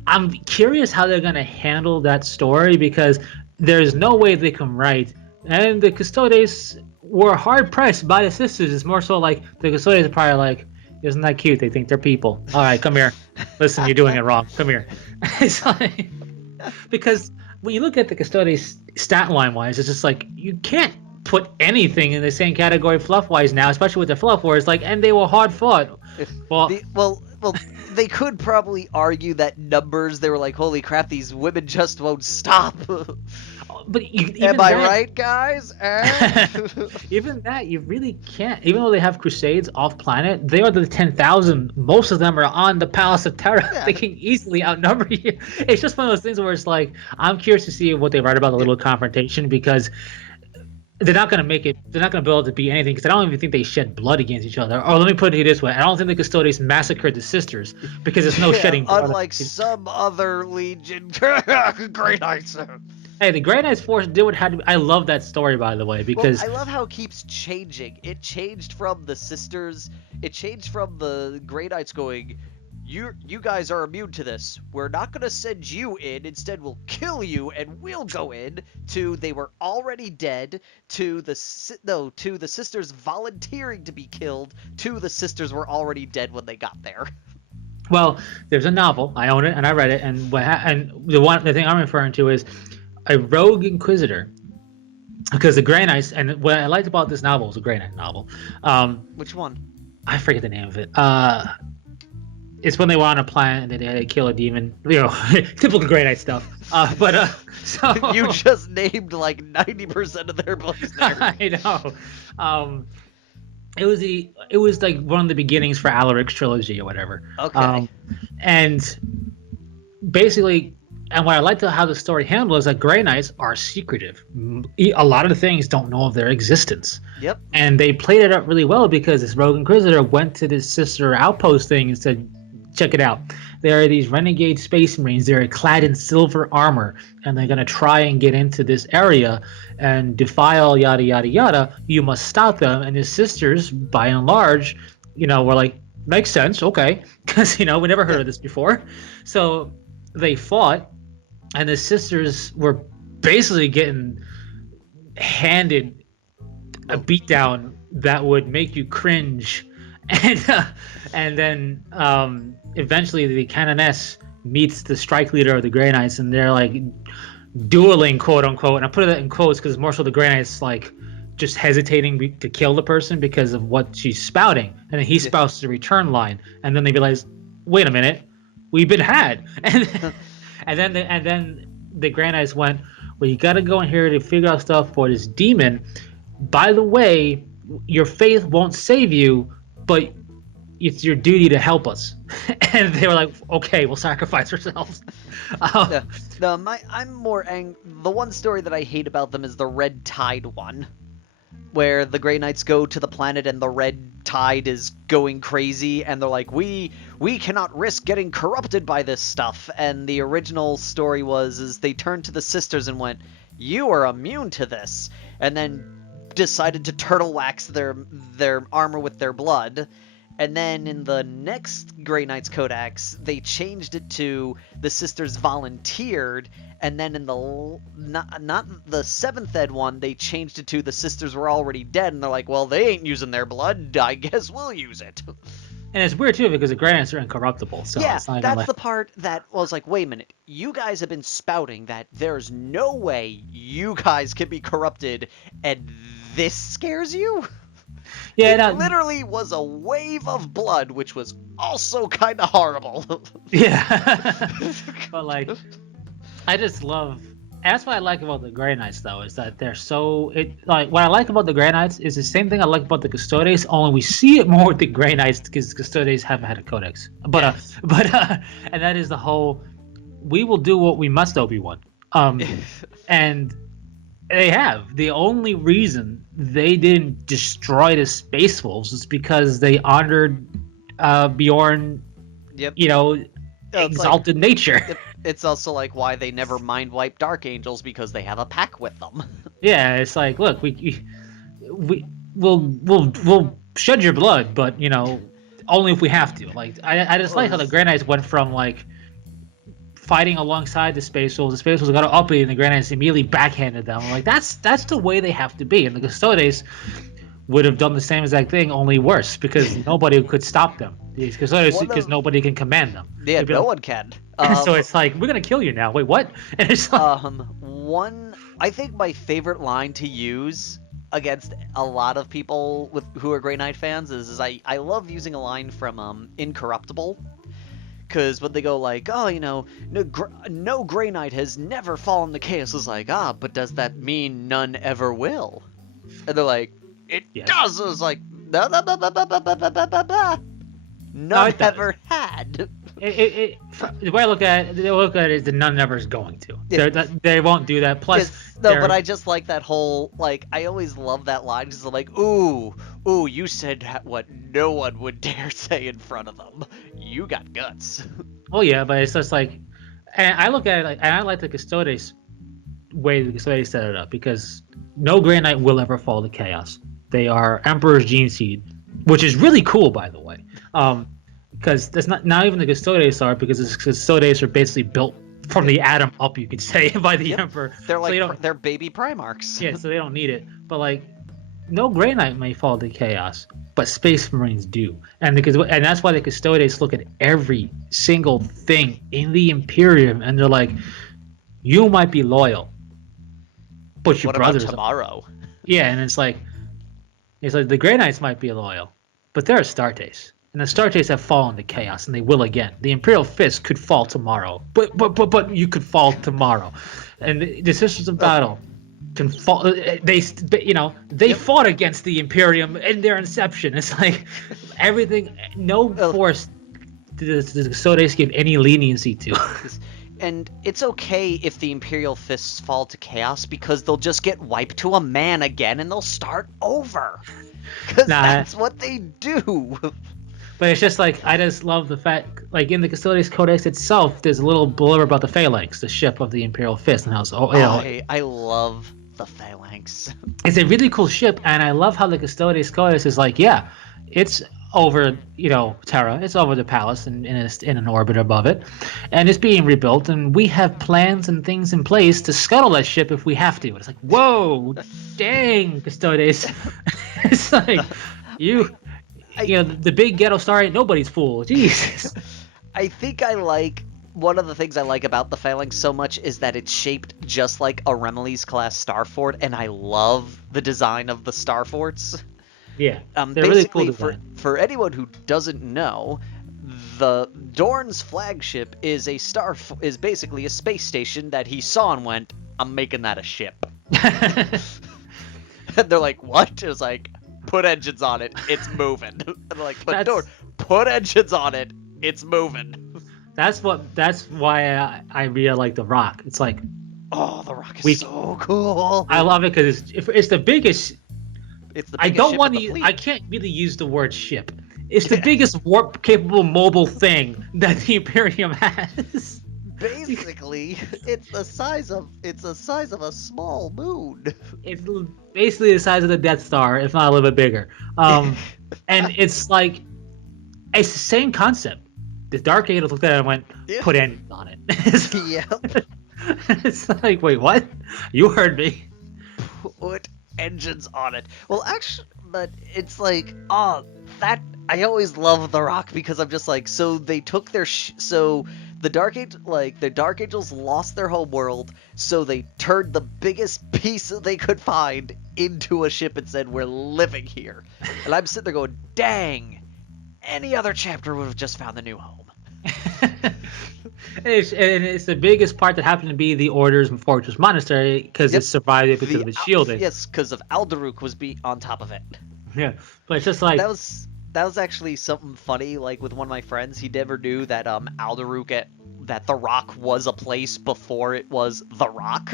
I'm curious how they're going to handle that story, because there's no way they can write. And the Custodes were hard pressed by the sisters. It's more so like the Custodes are probably like, isn't that cute? They think they're people. All right, come here. Listen, you're doing it wrong. Come here. It's like, because when you look at the Custodes stat line wise, it's just like you can't put anything in the same category fluff wise now, especially with the fluff wars. Like, and they were hard fought. Well, they could probably argue that numbers. They were like, holy crap, these women just won't stop. But am I right, guys? Even that, you really can't. Even though they have crusades off planet, they are the 10,000. Most of them are on the Palace of Terra. Yeah. They can easily outnumber you. It's just one of those things where it's like, I'm curious to see what they write about the little confrontation, because they're not going to make it. They're not going to be able to be anything, because I don't even think they shed blood against each other. Or let me put it this way: I don't think the Custodes massacred the sisters, because there's no shedding blood. Unlike some other Legion, Grey Knights. Hey, the Grey Knights Force did what had to be. I love that story, by the way, because I love how it keeps changing. It changed from the sisters. It changed from the Grey Knights going, you guys are immune to this. We're not gonna send you in. Instead, we'll kill you, and we'll go in. To they were already dead. To the sisters volunteering to be killed. To the sisters were already dead when they got there. Well, there's a novel. I own it and I read it, and the thing I'm referring to is a rogue inquisitor. Because the Grey Knights, and what I liked about this novel was a Grey Knight novel. Which one? I forget the name of it. It's when they were on a planet and they had to kill a demon. Typical Grey Knight stuff. So you just named like 90% of their books there. I know. It was like one of the beginnings for Alaric's trilogy or whatever. Okay. And basically, and what I liked how the story handled is that Grey Knights are secretive. A lot of the things don't know of their existence. Yep. And they played it up really well because this rogue inquisitor went to this sister outpost thing and said, check it out. There are these renegade space marines. They're clad in silver armor, and they're going to try and get into this area and defile yada, yada, yada. You must stop them. And his sisters, by and large, were like, makes sense. Okay. Because, we never heard of this before. So they fought, and the sisters were basically getting handed a beatdown that would make you cringe. And then eventually the Canoness meets the strike leader of the Grey Knights, and they're like dueling, quote unquote. And I put it in quotes because more so the Grey Knights like just hesitating to kill the person because of what she's spouting, and then he spouts the return line, and then they realize, wait a minute, we've been had. And then the Grey Knights went, well, you got to go in here to figure out stuff for this demon. By the way, your faith won't save you, but it's your duty to help us. And they were like, okay, we'll sacrifice ourselves. I'm more the one story that I hate about them is the Red Tide one, where the Grey Knights go to the planet and the Red Tide is going crazy, and they're like, we cannot risk getting corrupted by this stuff. And the original story is they turned to the sisters and went, you are immune to this, and then decided to turtle wax their armor with their blood. And then in the next Grey Knights Codex, they changed it to the sisters volunteered, and then in the not the 7th ed one, they changed it to the sisters were already dead, and they're like, well, they ain't using their blood, I guess we'll use it. And it's weird too because the Grey Knights are incorruptible. So yeah, it's not that's the part that was like, wait a minute, you guys have been spouting that there's no way you guys can be corrupted, and this scares you? Yeah, it literally was a wave of blood, which was also kind of horrible. Yeah. But like, I just love. That's what I like about the Grey Knights, though, is that they're so. What I like about the Grey Knights is the same thing I like about the Custodes. Only we see it more with the Grey Knights because Custodes haven't had a codex. But and that is the whole. We will do what we must, Obi-Wan. And they have. The only reason they didn't destroy the Space Wolves is because they honored Bjorn. Yep. Exalted nature. It's also like why they never mind wipe Dark Angels, because they have a pack with them. Yeah, it's like, look, we'll shed your blood, but only if we have to. Like, I just like how the Grey Knights went from like fighting alongside the Space Wolves. The Space Wolves got uppity, and the Grey Knights immediately backhanded them. I'm like, that's the way they have to be. And the Custodes would have done the same exact thing, only worse, because nobody could stop them. Because nobody can command them. Yeah, no one can. So it's like, we're gonna kill you now. Wait, what? And it's like, I think my favorite line to use against a lot of people who are Grey Knight fans is I love using a line from Incorruptible. Because when they go like, oh, no Grey Knight has never fallen to chaos, it's like, but does that mean none ever will? And they're like, it does. It's like, no, none ever had. The way I look at it, is the none never is going to. Yeah. They won't do that. Plus, but I just like that whole, like, I always love that line because they're like, ooh, you said what no one would dare say in front of them. You got guts. Oh yeah, but it's just like, and I look at it like, and I like the Custodes way the Custodes set it up, because no Grey Knight will ever fall to chaos. They are Emperor's gene seed, which is really cool, by the way. because that's not even the Custodes are, because the Custodes are basically built from the atom up, you could say, by the Emperor. They're So like you don't, they're baby Primarchs. yeah, so they don't need it. But like, no Grey Knight may fall to chaos, but Space Marines do, and that's why the Custodes look at every single thing in the Imperium, and they're like, you might be loyal, but your What about brothers are. tomorrow? Yeah, and it's like the Grey Knights might be loyal, but they're Astartes. And the Astartes have fallen to chaos, and they will again. The Imperial Fist could fall tomorrow, but you could fall tomorrow, and the Sisters of Battle can fall. They fought against the Imperium in their inception. It's like everything. No force did the Custodes give any leniency to. And it's okay if the Imperial Fists fall to chaos, because they'll just get wiped to a man again and they'll start over. Because that's what they do. But it's just like, I just love the fact, like in the Custodes Codex itself, there's a little blurb about the Phalanx, the ship of the Imperial Fist, and how I love the Phalanx. It's a really cool ship, and I love how the Custodes Codex is like, yeah, it's over, Terra, it's over the palace and in an orbit above it, and it's being rebuilt, and we have plans and things in place to scuttle that ship if we have to. And it's like, whoa, dang, Custodes. It's like, the big ghetto star ain't nobody's fool. Jesus. I think one of the things I like about the Phalanx so much is that it's shaped just like a Remeli's class star fort, and I love the design of the star forts. Yeah, they're really cool design. For anyone who doesn't know, the Dorn's flagship is basically a space station that he saw and went, I'm making that a ship. And they're like, what? It was like, put engines on it, it's moving. And they're like, but Dorn, put engines on it, it's moving. That's why I really like the Rock. It's like, oh, the Rock is so cool. I love it because it's the biggest. It's the biggest I don't ship want of to. the fleet. I can't really use the word ship. It's the biggest warp-capable mobile thing that the Imperium has. Basically, it's the size of a small moon. It's basically the size of the Death Star, if not a little bit bigger. And it's like, it's the same concept. The Dark Angels looked at it and went, put engines on it. Yep. It's like, wait, what? You heard me. Put engines on it. Well, actually, but it's like, that I always love the Rock, because I'm just like, so they took their the Dark Angels lost their home world, so they turned the biggest piece that they could find into a ship and said, we're living here. And I'm sitting there going, dang, any other chapter would have just found the new home. It's the biggest part that happened to be the Order's Fortress Monastery, because it survived because of its shielding. Yes, because of Alderuk was on top of it. Yeah, but it's just like, that was actually something funny. Like, with one of my friends, he never knew that Alderuk that the Rock was a place before it was the Rock.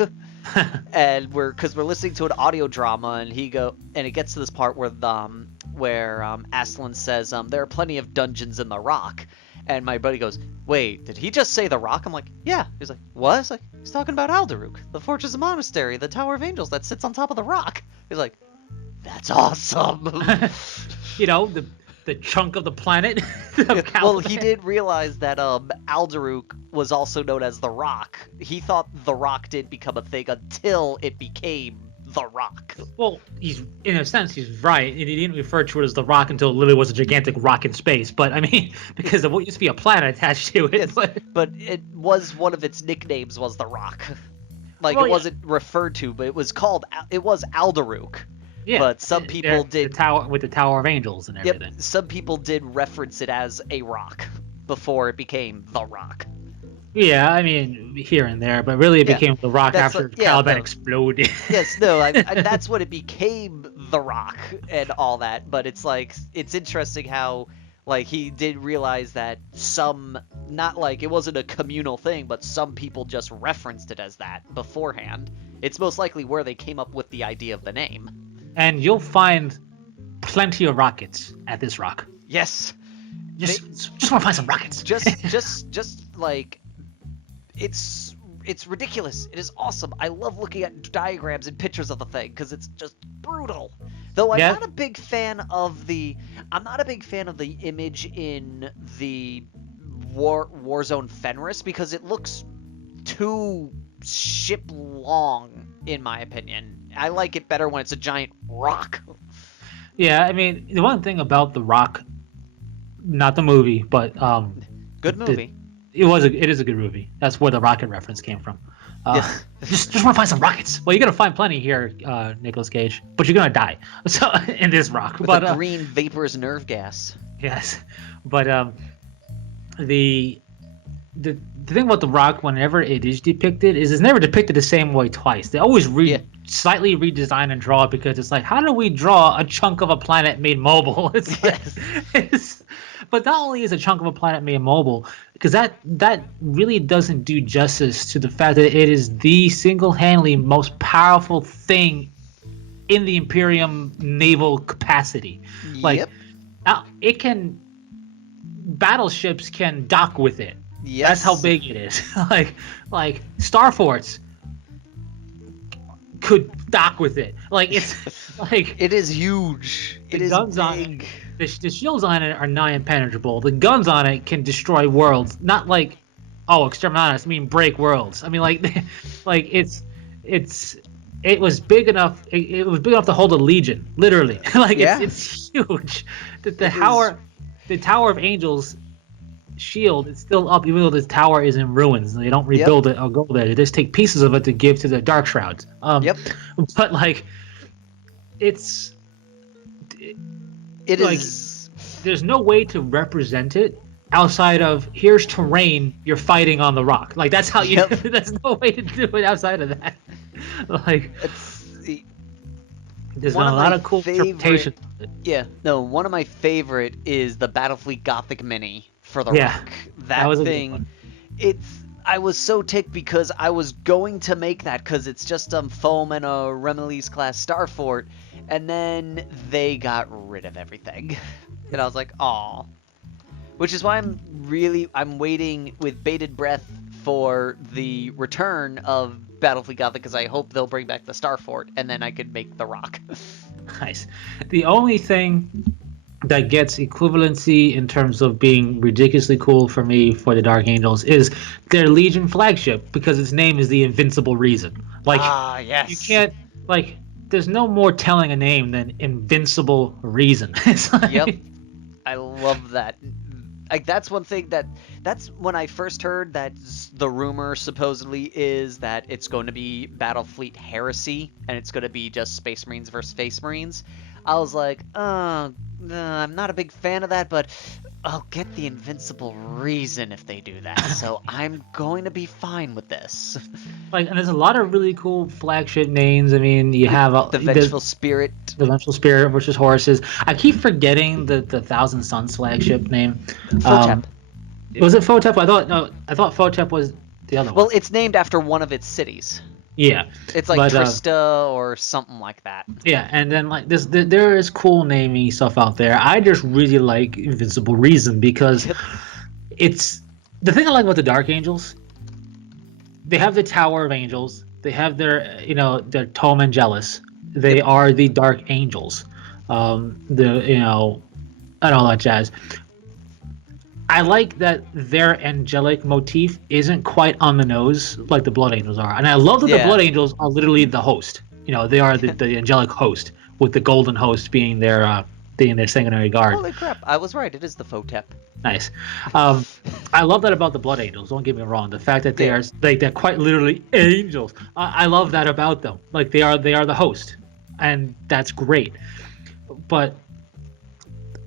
And we're listening to an audio drama, and it gets to this part where Aslan says there are plenty of dungeons in the Rock. And my buddy goes, wait, did he just say the Rock? I'm like, yeah. He's like, what? It's like, he's talking about Alderuk, the Fortress of Monastery, the Tower of Angels that sits on top of the Rock. He's like, that's awesome. The chunk of the planet. Well, he did realize that Alderuk was also known as the Rock. He thought the Rock did become a thing until it became the Rock. Well, in a sense, he's right. He didn't refer to it as the Rock until it literally was a gigantic rock in space. But I mean, because there used to be a planet attached to it. Yes, but it was one of its nicknames was the Rock. It wasn't referred to, but it was Alderuk. Yeah, but some people did the tower with the Tower of Angels and everything. Yep, some people did reference it as a rock before it became the Rock. Yeah, I mean, here and there, but really it became the Rock after Caliban exploded. Yes, no, that's what it became, the Rock and all that. But it's like, it's interesting how, like, he did realize that not like it wasn't a communal thing, but some people just referenced it as that beforehand. It's most likely where they came up with the idea of the name. And you'll find plenty of rockets at this rock. Yes. Just want to find some rockets. Just like, it's ridiculous. It is awesome. I love looking at diagrams and pictures of the thing because it's just brutal. Though Yeah, I'm not a big fan of the image in the Warzone Fenris because it looks too ship long, in my opinion. I like it better when it's a giant rock. yeah. I mean, the one thing about The Rock, not the movie, but Good the movie. it is a good movie. That's where the rocket reference came from. Uh, Yeah. just want to find some rockets. Well, you're gonna find plenty here, Nicolas Cage, but you're gonna die. So in this rock, With but a green vaporous nerve gas. yes, but the the thing about the rock, whenever it is depicted, is it's never depicted the same way twice. They always Yeah. slightly redesign and draw it because it's like, how do we draw a chunk of a planet made mobile? It's like, Yes. but not only is a chunk of a planet made mobile, because that really doesn't do justice to the fact that it is the single-handedly most powerful thing in the Imperium naval capacity. Like, Yep. now it can battleships can dock with it. Yes. That's how big it is. like Star Forts could dock with it. Like it's like It is huge. It the is guns on big. it, the shields on it are nigh impenetrable. The guns on it can destroy worlds. Not like, oh, Exterminatus, I mean break worlds. I mean like like it was big enough. It was big enough to hold a legion, literally. Like Yeah. it's huge. The It the Tower of Angels shield is still up, even though the tower is in ruins. They don't rebuild it or go there. They just take pieces of it to give to the Dark Shrouds. Yep. But like, it's It like, is. there's no way to represent it outside of here's terrain you're fighting on the rock. Like that's how you. Yep. There's no way to do it outside of that. Like there's one been a of lot my of cool favorite- interpretations. Yeah. No, one of my favorite is the Battlefleet Gothic Mini for the Yeah, Rock. that was a good thing. one. I was so ticked because I was going to make that because it's just foam and a Remilly's class Starfort, and then they got rid of everything, and I was like, "Aw." Which is why I'm waiting with bated breath for the return of Battlefleet Gothic because I hope they'll bring back the Starfort, and then I could make the Rock. Nice. The only thing that gets equivalency in terms of being ridiculously cool for me for the Dark Angels is their Legion flagship because its name is the Invincible Reason. Like, Yes. you can't, like, there's no more telling a name than Invincible Reason. It's like, Yep. I love that. Like that's one thing that's when I first heard that the rumor supposedly is that it's going to be Battlefleet Heresy and it's going to be just Space Marines versus Space Marines. I was like, I'm not a big fan of that, but I'll get the Invincible Reason if they do that. So I'm going to be fine with this. like, and there's a lot of really cool flagship names. I mean, you have The Vengeful Spirit. the Vengeful Spirit, which is horses. I keep forgetting the Thousand Suns flagship name. Photep. Was it Photep? I thought Photep was the other one. Well, it's named after one of its cities. Yeah, It's like but, Trista or something like that. yeah, and then like there is cool naming stuff out there. I just really like Invincible Reason because it's the thing I like about the Dark Angels. They have the Tower of Angels. They have their Tome Angelus. They are the Dark Angels. And all that jazz. I like that their angelic motif isn't quite on the nose like the Blood Angels are. And I love that the Blood Angels are literally the host. They are the angelic host, with the golden host being their sanguinary guard. Holy crap, I was right. It is the Photep. Nice. I love that about the Blood Angels. Don't get me wrong. The fact that they're quite literally angels. I love that about them. Like they are the host, and that's great. But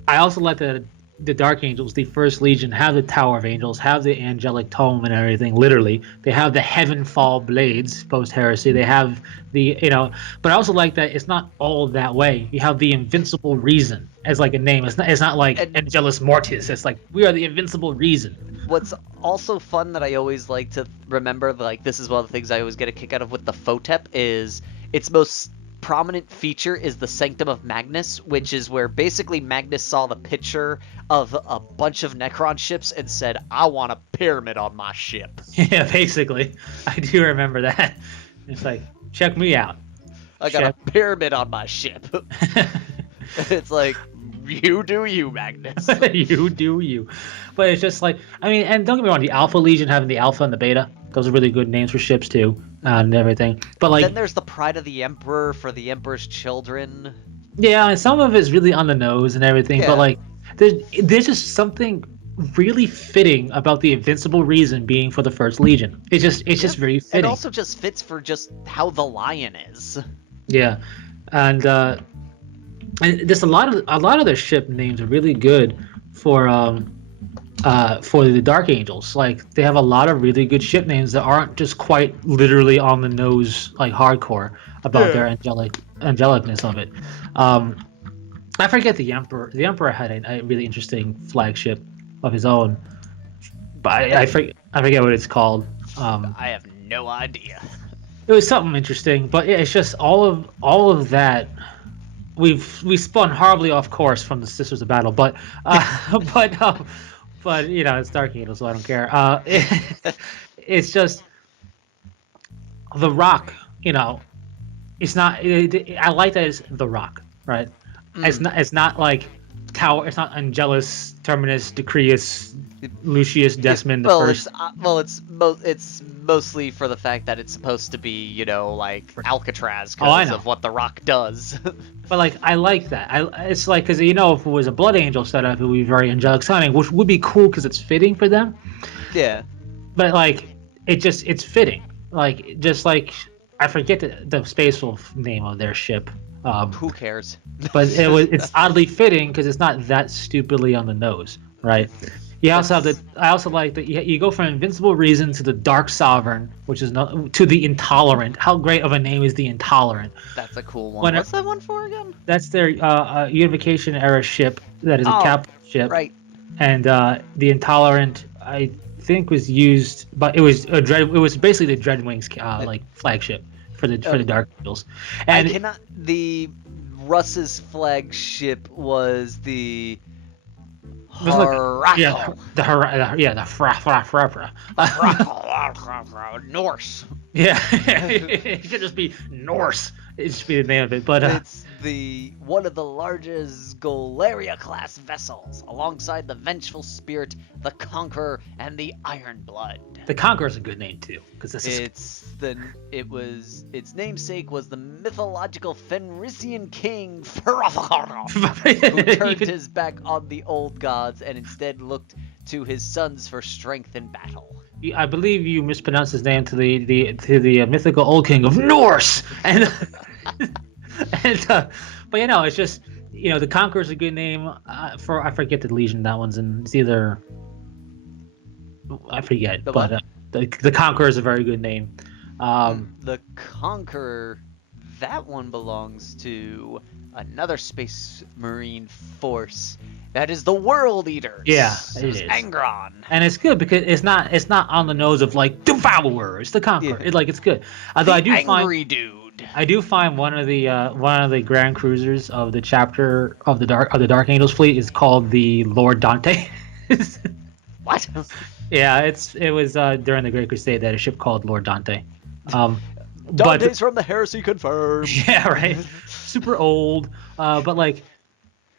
I also like that the Dark Angels, the First Legion, have the Tower of Angels, have the angelic tome and everything. Literally, they have the Heavenfall blades post heresy. They have but I also like that it's not all that way. You have the Invincible Reason as like a name. It's not like Angelus Mortis. It's like we are the Invincible Reason. What's also fun that I always like to remember, like this is one of the things I always get a kick out of with the Photep, is its most prominent feature is the Sanctum of Magnus, which is where basically Magnus saw the picture of a bunch of Necron ships and said, I want a pyramid on my ship. Yeah, basically. I do remember that. It's like, check me out. I got a pyramid on my ship. It's like, you do you, Magnus. You do you. But it's just like, I mean, and don't get me wrong, the Alpha Legion having the Alpha and the Beta, those are really good names for ships too, and everything. But like, then there's the Pride of the Emperor for the Emperor's children. yeah, and some of it's really on the nose and everything. Yeah. But like, there's just something really fitting about the Invincible Reason being for the First Legion. It's just very fitting. It also just fits for just how the Lion is. Yeah, and there's a lot of their ship names are really good for the Dark Angels. Like they have a lot of really good ship names that aren't just quite literally on the nose, like hardcore about their angelicness of it. I forget the Emperor. The Emperor had a really interesting flagship of his own, but I forget what it's called. I have no idea. It was something interesting, but yeah, it's just all of that. We spun horribly off course from the Sisters of Battle, but you know, it's Dark Angel, so I don't care. It's just the Rock. You know, it's not. I like that it's the Rock, right? It's not like Tower. It's not Angelus, Terminus, Decreus, Lucius, Desmond the First. It's mostly for the fact that it's supposed to be, you know, like Alcatraz because of what the Rock does. But like, I like that. It's like, because you know, if it was a Blood Angel setup, it would be very angelic sounding, which would be cool because it's fitting for them. Yeah. But like, it's fitting. Like, just like, I forget the space wolf name of their ship. Who cares? But it's oddly fitting because it's not that stupidly on the nose, right? You also have I also like that you go from Invincible Reason to the Dark Sovereign, which is to the Intolerant. How great of a name is the Intolerant? That's a cool one. What's that one for again? That's their Unification era ship that is a capital ship. Right. And the Intolerant, I think, was used, but it was basically the Dreadwings like flagship for the Dark Angels. And the Russ's flagship was the Harackle. Norse. Yeah, it should just be Norse. It should be the name of it. But it's one of the largest Galeria class vessels, alongside the Vengeful Spirit, the Conqueror, and the Iron Blood. The Conqueror is a good name too, because its namesake was the mythological Fenrisian king who turned his back on the old gods and instead looked to his sons for strength in battle. I believe you mispronounced his name to the mythical old king of Norse, and but you know, it's just, you know, the Conqueror is a good name for, I forget the Legion that one's in. It's either, I forget, but the Conqueror is a very good name. The Conqueror, that one belongs to another Space Marine force. That is the World Eaters. Yeah, it is. Angron. And it's good because it's not on the nose of like Devourer. It's the Conqueror. Yeah. It's good. Although I do find one of the Grand Cruisers of the chapter of the Dark Angels fleet is called the Lord Dante. What? Yeah, it was during the Great Crusade that a ship called Lord Dante. Dante's from the Heresy confirmed. Yeah, right. Super old, but like,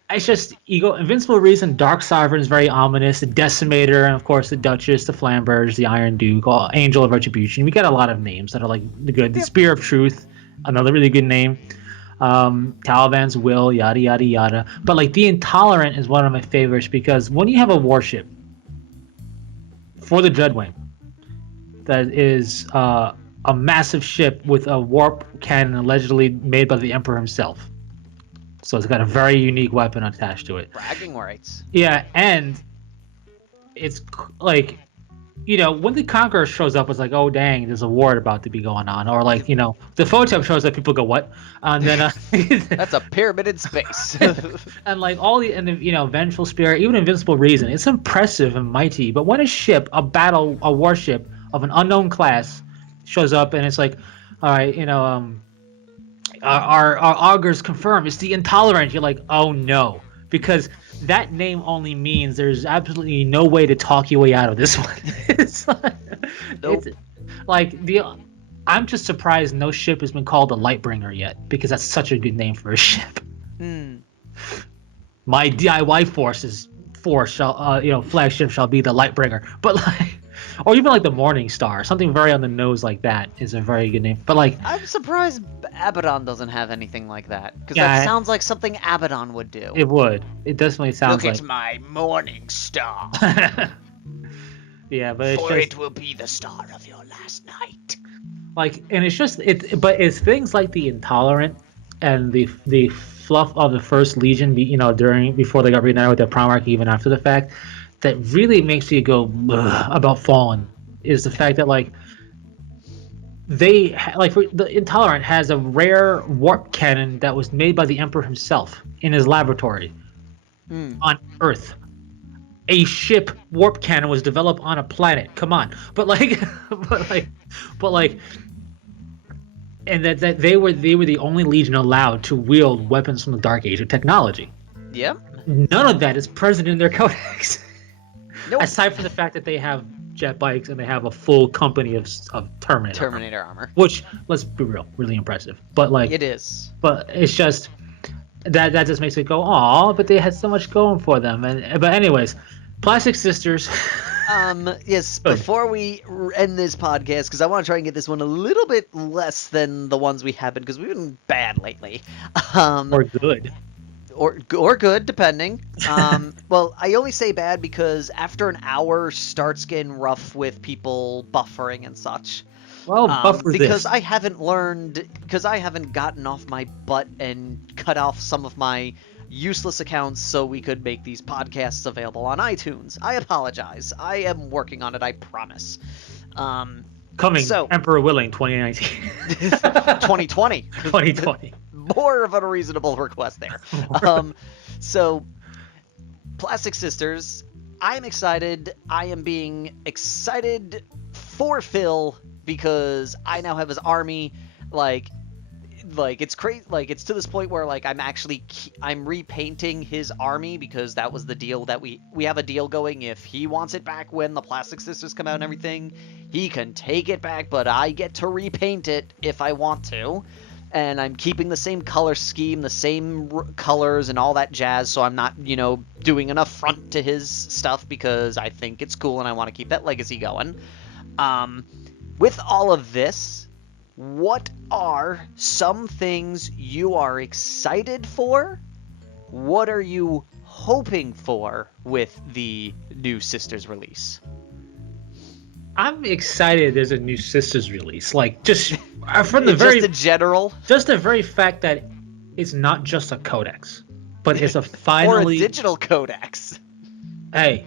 it's just, you go Invincible Reason, Dark Sovereign is very ominous, the Decimator, and of course the Duchess, the Flamberge, the Iron Duke, Angel of Retribution. We got a lot of names that are like good. The Spear of Truth, another really good name. Taliban's Will, yada yada yada. But like the Intolerant is one of my favorites because when you have a warship for the Dreadwing that is a massive ship with a warp cannon allegedly made by the Emperor himself. So it's got a very unique weapon attached to it. Bragging rights. Yeah, and it's like, you know, when the Conqueror shows up, it's like, oh dang, there's a war about to be going on. Or like, you know, the Photep shows up, people go, what? And then that's a pyramid in space. And like you know, Vengeful Spirit, even Invincible Reason, it's impressive and mighty. But when a warship of an unknown class shows up and it's like, all right, you know, our augurs confirm it's the Intolerant, you're like, oh no, because that name only means there's absolutely no way to talk your way out of this one. It's like, nope. It's like I'm just surprised no ship has been called the Lightbringer yet, because that's such a good name for a ship. Hmm. My DIY flagship shall be the Lightbringer. But like, or even like the Morning Star, something very on the nose like that is a very good name. But like, I'm surprised Abaddon doesn't have anything like that, because that yeah, sounds like something Abaddon would do. it would. It definitely sounds Look like. at my morning star, Yeah, but it's for just it will be the star of your last night. like, and it's just it. But it's things like the Intolerant and the fluff of the First Legion, before they got reunited with their Primarch, even after the fact, that really makes you go "Ugh," about Fallen. Is the fact that like the Intolerant has a rare warp cannon that was made by the Emperor himself in his laboratory on Earth. A ship warp cannon was developed on a planet. Come on, but like, but like, and that they were the only Legion allowed to wield weapons from the Dark Age of technology. Yep. None of that is present in their codex. Nope. Aside from the fact that they have jet bikes and they have a full company of Terminator armor. Which, let's be real, really impressive. But like, It is. But it's just that just makes it go, aw, but they had so much going for them. But anyways, Plastic Sisters. Yes, Good. before we end this podcast, because I want to try and get this one a little bit less than the ones we have been, because we've been bad lately. Or good. Or good, depending. Well, I only say bad because after an hour starts getting rough with people buffering and such. Well, buffer because this. I haven't gotten off my butt and cut off some of my useless accounts so we could make these podcasts available on iTunes. I apologize. I am working on it, I promise. Coming, Emperor willing, 2019. 2020. 2020. More of a reasonable request there. So, Plastic Sisters, I'm excited. I am being excited for Phil because I now have his army. Like it's crazy. Like it's to this point where like I'm repainting his army because that was the deal that we have a deal going. If he wants it back when the Plastic Sisters come out and everything, he can take it back, but I get to repaint it if I want to. And I'm keeping the same color scheme, the same colors and all that jazz, so I'm not, doing an affront to his stuff because I think it's cool and I want to keep that legacy going. With all of this, what are some things you are excited for? What are you hoping for with the new Sisters release? I'm excited there's a new Sisters release. Like, just from the just the very fact that it's not just a codex, but it's a or a digital codex. They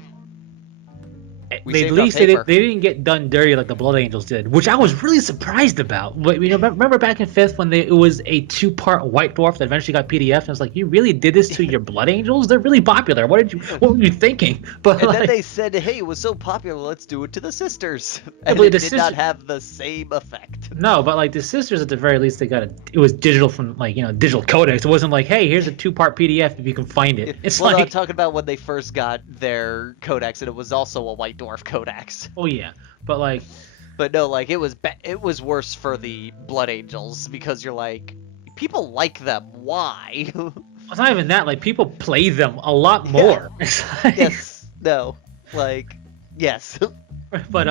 didn't get done dirty like the Blood Angels did, which I was really surprised about. But, remember back in 5th when it was a 2-part White Dwarf that eventually got PDF, and it's like, you really did this to your Blood Angels? They're really popular. What were you thinking? But then they said, hey, it was so popular, let's do it to the Sisters. And it did not have the same effect. No, but like the Sisters, at the very least, it was digital from digital codex. It wasn't like, hey, here's a 2-part PDF if you can find it. It's no, I'm talking about when they first got their codex, and it was also a White Dwarf codex. Oh yeah, but no, like it was worse for the Blood Angels because you're like, people like them. Why? It's not even that. Like, people play them a lot more. Yeah. Yes. No. Like, yes. But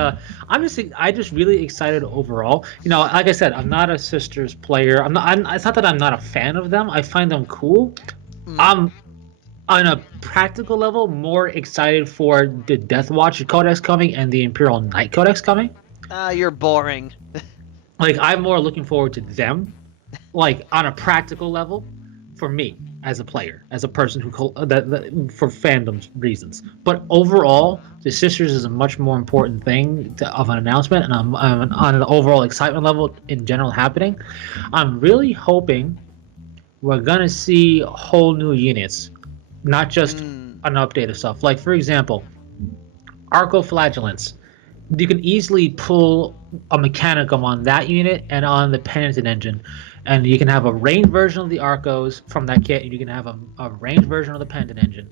I'm just really excited overall. Like I said, I'm not a Sisters player. It's not that I'm not a fan of them. I find them cool. I'm on a practical level more excited for the Death Watch Codex coming and the Imperial Knight Codex coming. You're boring. Like, I'm more looking forward to them, like on a practical level, for me as a player, as a person who for fandom's reasons. But overall, the Sisters is a much more important thing of an announcement, and I'm on an overall excitement level in general happening. I'm really hoping we're gonna see whole new units, not just an update of stuff. Like, for example, Arcoflagellants. You can easily pull a Mechanicum on that unit and on the Penitent engine, and you can have a ranged version of the Arcos from that kit, and you can have a ranged version of the Penitent engine.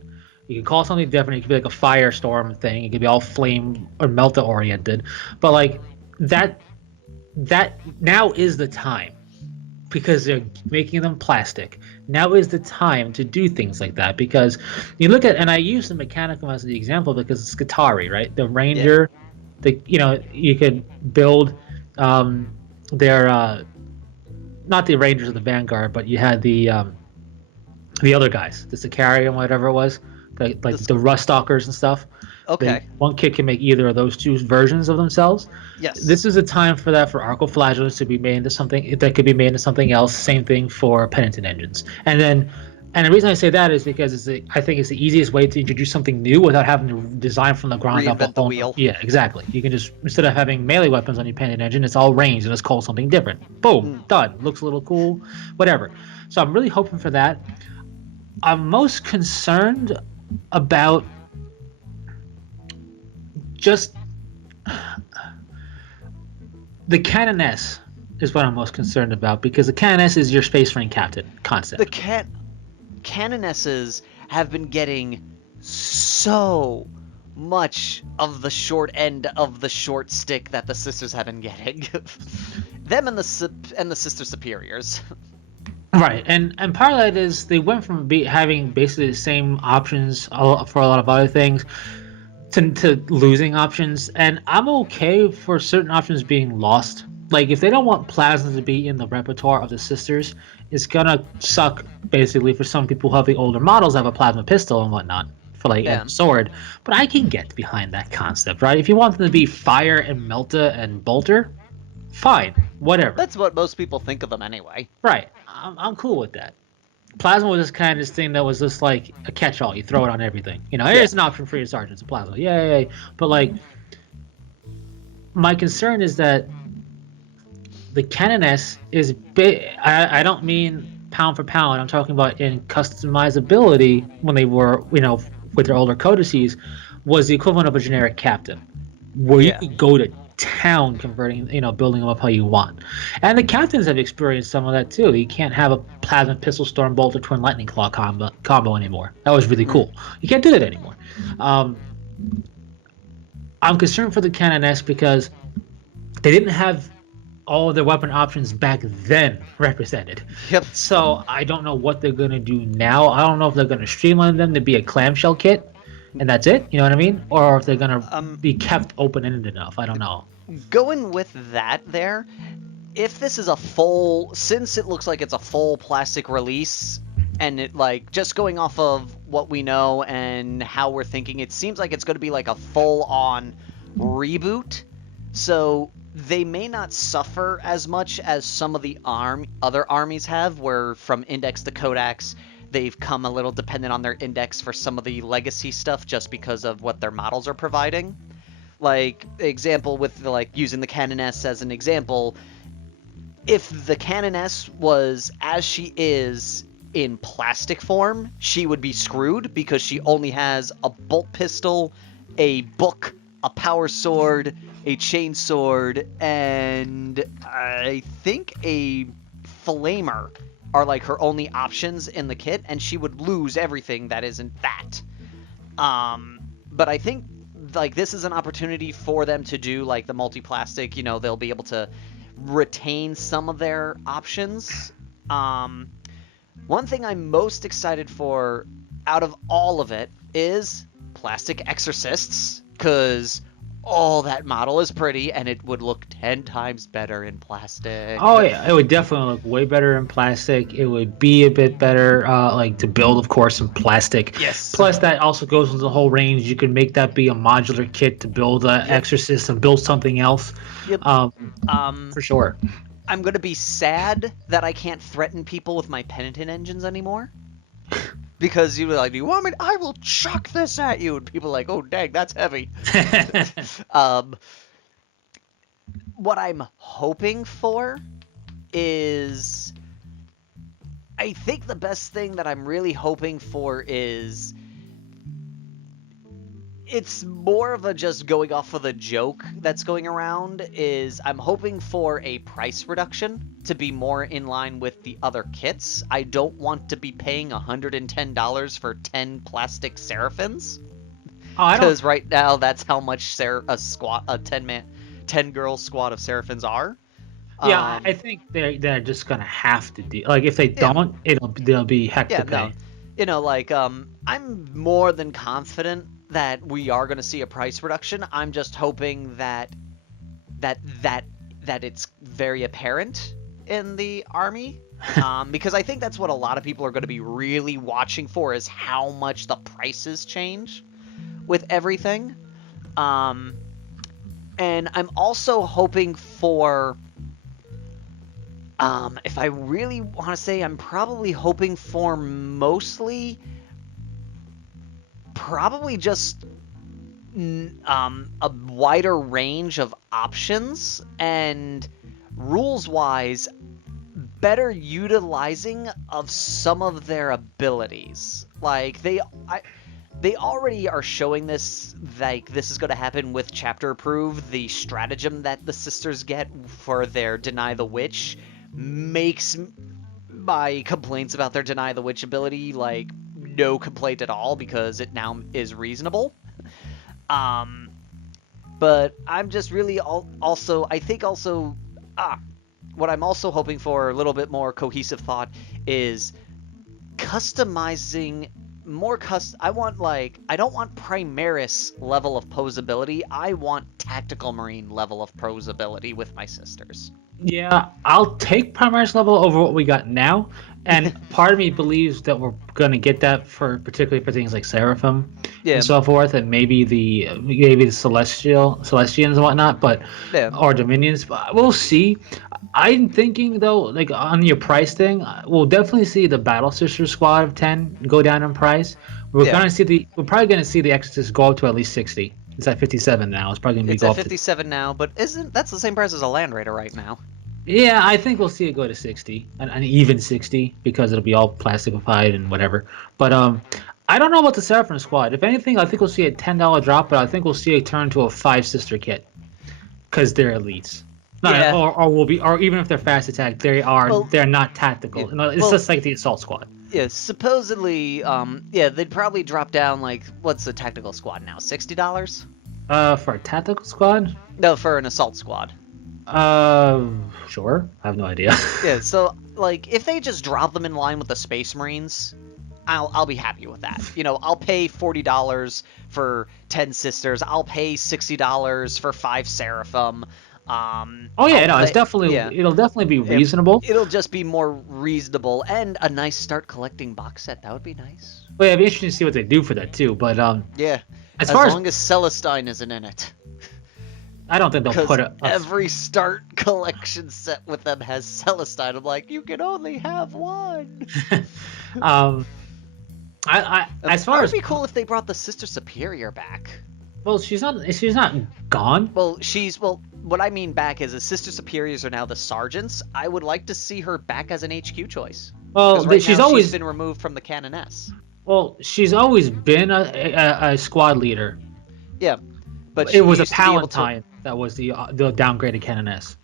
You can call something different. It could be like a Firestorm thing. It could be all flame or Melta oriented, but like that that now is the time because they're making them plastic. Now is the time to do things like that because you look at, and I use the Mechanicum as the example because it's Skitarii, right? The Yeah. Ranger, you could build their not the Rangers of the Vanguard, but you had the other guys, the Sicarian, whatever it was, like This. the Rust Stalkers and stuff. They Okay. one kid can make either of those two versions of themselves. This Yes. is a time for that for Arcoflagellants to be made into something that could be made into something else. Same thing for Penitent Engines, and the reason I say that is because I think it's the easiest way to introduce something new without having to design from the ground up a Reinvent the whole. wheel. Yeah, exactly. You can just instead of having melee weapons on your Penitent Engine, it's all ranged and it's called something different. Boom, Mm. done. Looks a little cool, whatever. So I'm really hoping for that. I'm most concerned about just the Canoness is what I'm most concerned about because the Canoness is your Space Marine captain concept. The canonesses have been getting so much of the short end of the short stick that the sisters have been getting. Them and the sister superiors. Right, and part of that is they went from having basically the same options for a lot of other things to losing options, and I'm okay for certain options being lost. Like if they don't want plasma to be in the repertoire of the sisters, it's gonna suck basically for some people who have the older models that have a plasma pistol and whatnot for like Yeah. and sword. But I can get behind that concept, right? If you want them to be fire and melta and bolter, fine, whatever. That's what most people think of them anyway. Right, I'm cool with that. Plasma was just kind of this thing that was just like a catch-all. You throw it on everything. Here's an option for your sergeants of plasma. Yay! But like, my concern is that the Canoness is big. I don't mean pound for pound. I'm talking about in customizability when they were, with their older codices, was the equivalent of a generic captain, where you could go to town converting, building them up how you want. And the captains have experienced some of that too. You can't have a plasma pistol storm bolt or twin lightning claw combo anymore. That was really cool. You can't do that anymore. I'm concerned for the Canoness because they didn't have all of their weapon options back then represented. Yep. So I don't know what they're gonna do now. I don't know if they're gonna streamline them to be a clamshell kit and that's it, you know what I mean? Or if they're gonna be kept open-ended enough. I don't know. Going with that there, if this is since it looks like it's a full plastic release, and it just going off of what we know and how we're thinking, it seems like it's going to be like a full-on reboot. So they may not suffer as much as some of the other armies have, where from Index to Codex, they've come a little dependent on their Index for some of the legacy stuff just because of what their models are providing. Like, example with, using the Canoness as an example, if the Canoness was as she is in plastic form, she would be screwed because she only has a bolt pistol, a book, a power sword, a chain sword, and I think a flamer are her only options in the kit, and she would lose everything that isn't that. But I think this is an opportunity for them to do the multi-plastic. They'll be able to retain some of their options. One thing I'm most excited for out of all of it is plastic exorcists, because that model is pretty and it would look 10 times better in plastic. Oh yeah, it would definitely look way better in plastic. It would be a bit better to build, of course, in plastic. Yes. Plus that also goes into the whole range. You could make that be a modular kit to build an exorcist and build something else. Yep. For sure. I'm going to be sad that I can't threaten people with my Penitent engines anymore. Because you were like, do you want me? I will chuck this at you. And people are like, oh, dang, that's heavy. What I'm hoping for is... I think the best thing that I'm really hoping for is... It's more of a just going off of the joke that's going around, is I'm hoping for a price reduction to be more in line with the other kits. I don't want to be paying $110 for 10 plastic Seraphins. Because right now that's how much a 10-girl squad of Seraphins are. Yeah, I think they're just gonna have to do. Like, if they Yeah, don't, they'll be heck yeah, to no, pay. like I'm more than confident that we are going to see a price reduction. I'm just hoping that that that it's very apparent in the army. Because I think that's what a lot of people are going to be really watching for is how much the prices change with everything. Um, and I'm also hoping for, if I really want to say, I'm probably hoping for mostly, probably just a wider range of options and rules wise better utilizing of some of their abilities. Like they already are showing this, like this is going to happen with chapter approved. The stratagem that the sisters get for their deny the witch makes my complaints about their deny the witch ability like no complaint at all because it now is reasonable. Um, but I'm just really also I think also what I'm also hoping for a little bit more cohesive thought is customizing more I want like I don't want Primaris level of posability. I want Tactical Marine level of posability with my sisters. Yeah, I'll take Primaris level over what we got now, and part of me believes that we're gonna get that for particularly for things like Seraphim Yeah, and so forth, and maybe the Celestians and whatnot, but yeah, or Dominions. But we'll see. I'm thinking though, like on your price thing, we'll definitely see the Battle Sister squad of 10 go down in price. yeah. We're probably gonna see the Exorcist go up to at least 60. It's at 57 now. It's probably gonna be It's go at up to. 57 now, but isn't that's the same price as a Land Raider right now? Yeah, I think we'll see it go to 60, an even 60, because it'll be all plasticified and whatever. But I don't know about the Seraphim squad. If anything, I think we'll see a $10 drop, but I think we'll see it turn to a 5 sister kit because they're elites. Not, Yeah. or even if they're fast attack, Well, they're not yeah. tactical. No, it's Well, just like the assault squad. yeah. Supposedly, yeah, they'd probably drop down like what's the tactical squad now? $60? For a tactical squad, No, for an assault squad. uh, sure. I have no idea. Yeah. So like, if they just drop them in line with the Space Marines, I'll be happy with that. You know, I'll pay $40 for 10 sisters. I'll pay $60 for 5 Seraphim. Oh yeah, I'll no, it's play. definitely Yeah. it'll definitely be It, reasonable. it'll just be more reasonable and a nice start collecting box set. That would be nice. But yeah, it'd be interesting to see what they do for that too. But Yeah, as as far as long as Celestine isn't in it. I don't think they'll Because put a every start collection set with them has Celestine. I'm like, you can only have one. um, I as That far would as be cool if they brought the Sister Superior back. well, she's not gone. Well, what I mean back is the Sister Superiors are now the sergeants. I would like to see her back as an HQ choice. Well, Because right she's now always she's been removed from the Canoness. she's always been a squad leader. Yeah, but It she was a used to be able to. Palatine that was the downgraded Canoness.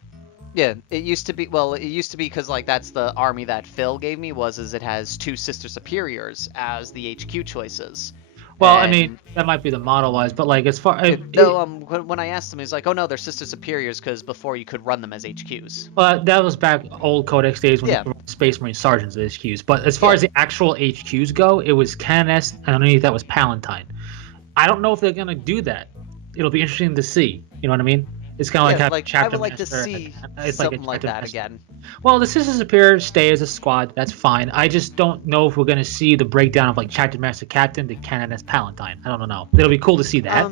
Yeah, it used to be. Well, it used to be because like that's the army that Phil gave me is it has 2 Sister Superiors as the HQ choices. Well, I And mean that might be the model wise, but like as far no, when I asked him, he's like, "Oh no, they're Sister Superiors because before you could run them as HQs." well, that was back old Codex days when Yeah, they were Space Marine sergeants as HQs. But as far yeah. as the actual HQs go, it was Canoness, and underneath that was Palatine. I don't know if they're gonna do that. It'll be interesting to see. You know what I mean? It's kind of Yeah, like having like I chapter would like to master. see It's like a something like chapter that master. again. Well, the Sister Superior stay as a squad. That's fine. I just don't know if we're gonna see the breakdown of like chapter master captain to Canoness Palatine. I don't know. It'll be cool to see that.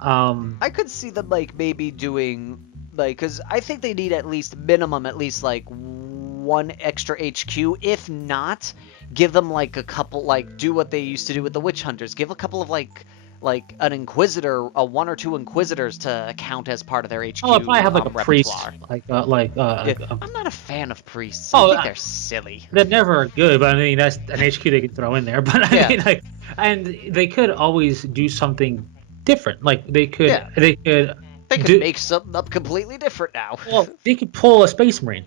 I could see them like maybe doing like because I think they need at least minimum at least like one extra HQ. If not, give them like a couple like do what they used to do with the witch hunters. Give a couple of like an inquisitor, a 1 or 2 inquisitors to count as part of their HQ Oh, if I have like a repertoire. priest, I'm not a fan of priests. Oh, I think they're silly. they're never good, but I mean that's an HQ they can throw in there. But I Yeah. mean, like, and they could always do something different. Like they could, Yeah. they could, They could do, make something up completely different now. well, they could pull a Space Marine.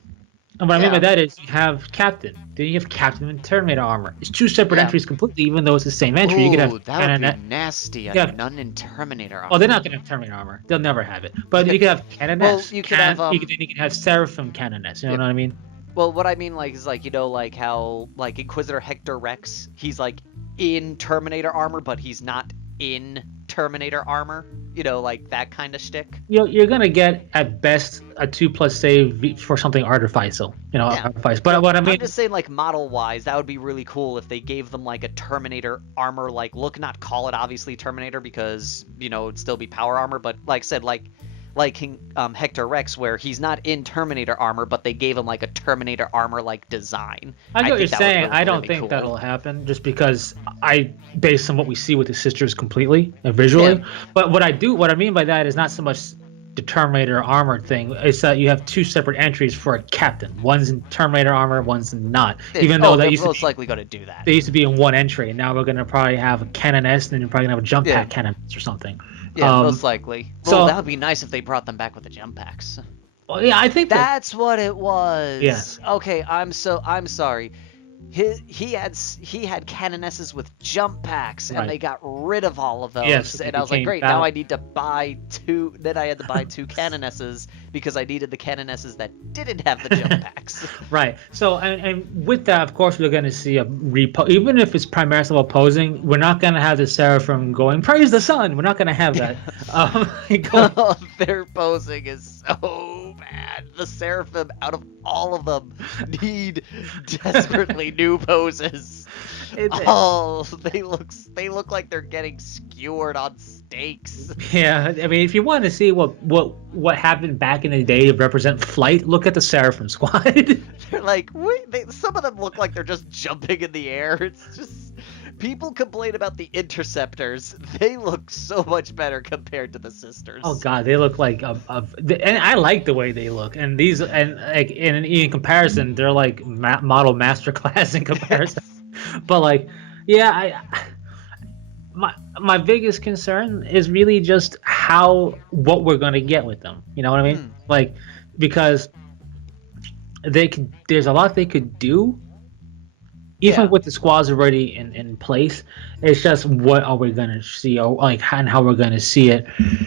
And what I mean by Yeah. that is you have Captain. Then you have Captain and Terminator armor. It's two separate Yeah. entries completely, even though it's the same entry. You could have Ooh, that would be Cannon. nasty. You A could have, nun in Terminator oh, they're armor. not gonna have Terminator armor. They'll never have it. You But could, you could have well, Canoness. you could have You could have Seraphim Canoness. You know yeah. what I mean? Well, what I mean like is like like how like Inquisitor Hector Rex, he's like in Terminator armor, but he's not in Terminator armor. Like that kind of shtick. You're gonna get at best a 2+ save for something artificial. Yeah. Artifice. But what I I'm mean, just saying, like, model-wise, that would be really cool if they gave them, like, a Terminator armor, like, look, not call it, obviously, Terminator, because, it'd still be power armor, but, like I said, like Hector Rex, where he's not in Terminator armor, but they gave him, like, a Terminator armor-like design. I get what you're think that would saying. look I don't really think cool. that'll happen just because based on what we see with the sisters completely visually. Yeah. But what I mean by that is not so much the Terminator armor thing. It's that you have two separate entries for a captain. One's in Terminator armor, one's not. Even though they're that most likely going to do that. they used to be in one entry, and now we're gonna probably have a Canoness, and then you're probably gonna have a jump pack Canoness or something. Yeah, most likely. so- Well, that would be nice if they brought them back with the jump packs. Well, yeah, I think That's what it was. Yes. Okay, I'm sorry. He had canonesses with jump packs, and Right. they got rid of all of those. Yes, and they I was like, became great. battle- Now I need to buy two. Then I had to buy two canonesses because I needed the canonesses that didn't have the jump packs. Right. So, and with that, of course, we're going to see a repo. Even if it's primarily opposing, we're not going to have the Seraphim going, praise the sun. We're not going to have that. Going, Their posing is so bad. The Seraphim, out of all of them, need desperately new poses. Oh, they look like they're getting skewered on steaks. yeah. I mean, if you want to see what happened back in the day to represent flight, look at the Seraphim squad. They're like, wait, some of them look like they're just jumping in the air. It's just, people complain about the interceptors. They look so much better compared to the sisters. Oh God, they look like and I like the way they look. And these and like in comparison, they're like model masterclass in comparison. But like, yeah, my biggest concern is really just what we're gonna get with them. You know what I mean? Like, because there's a lot they could do. Even with the squads already in place, it's just what are we gonna see, or like and how we're gonna see it.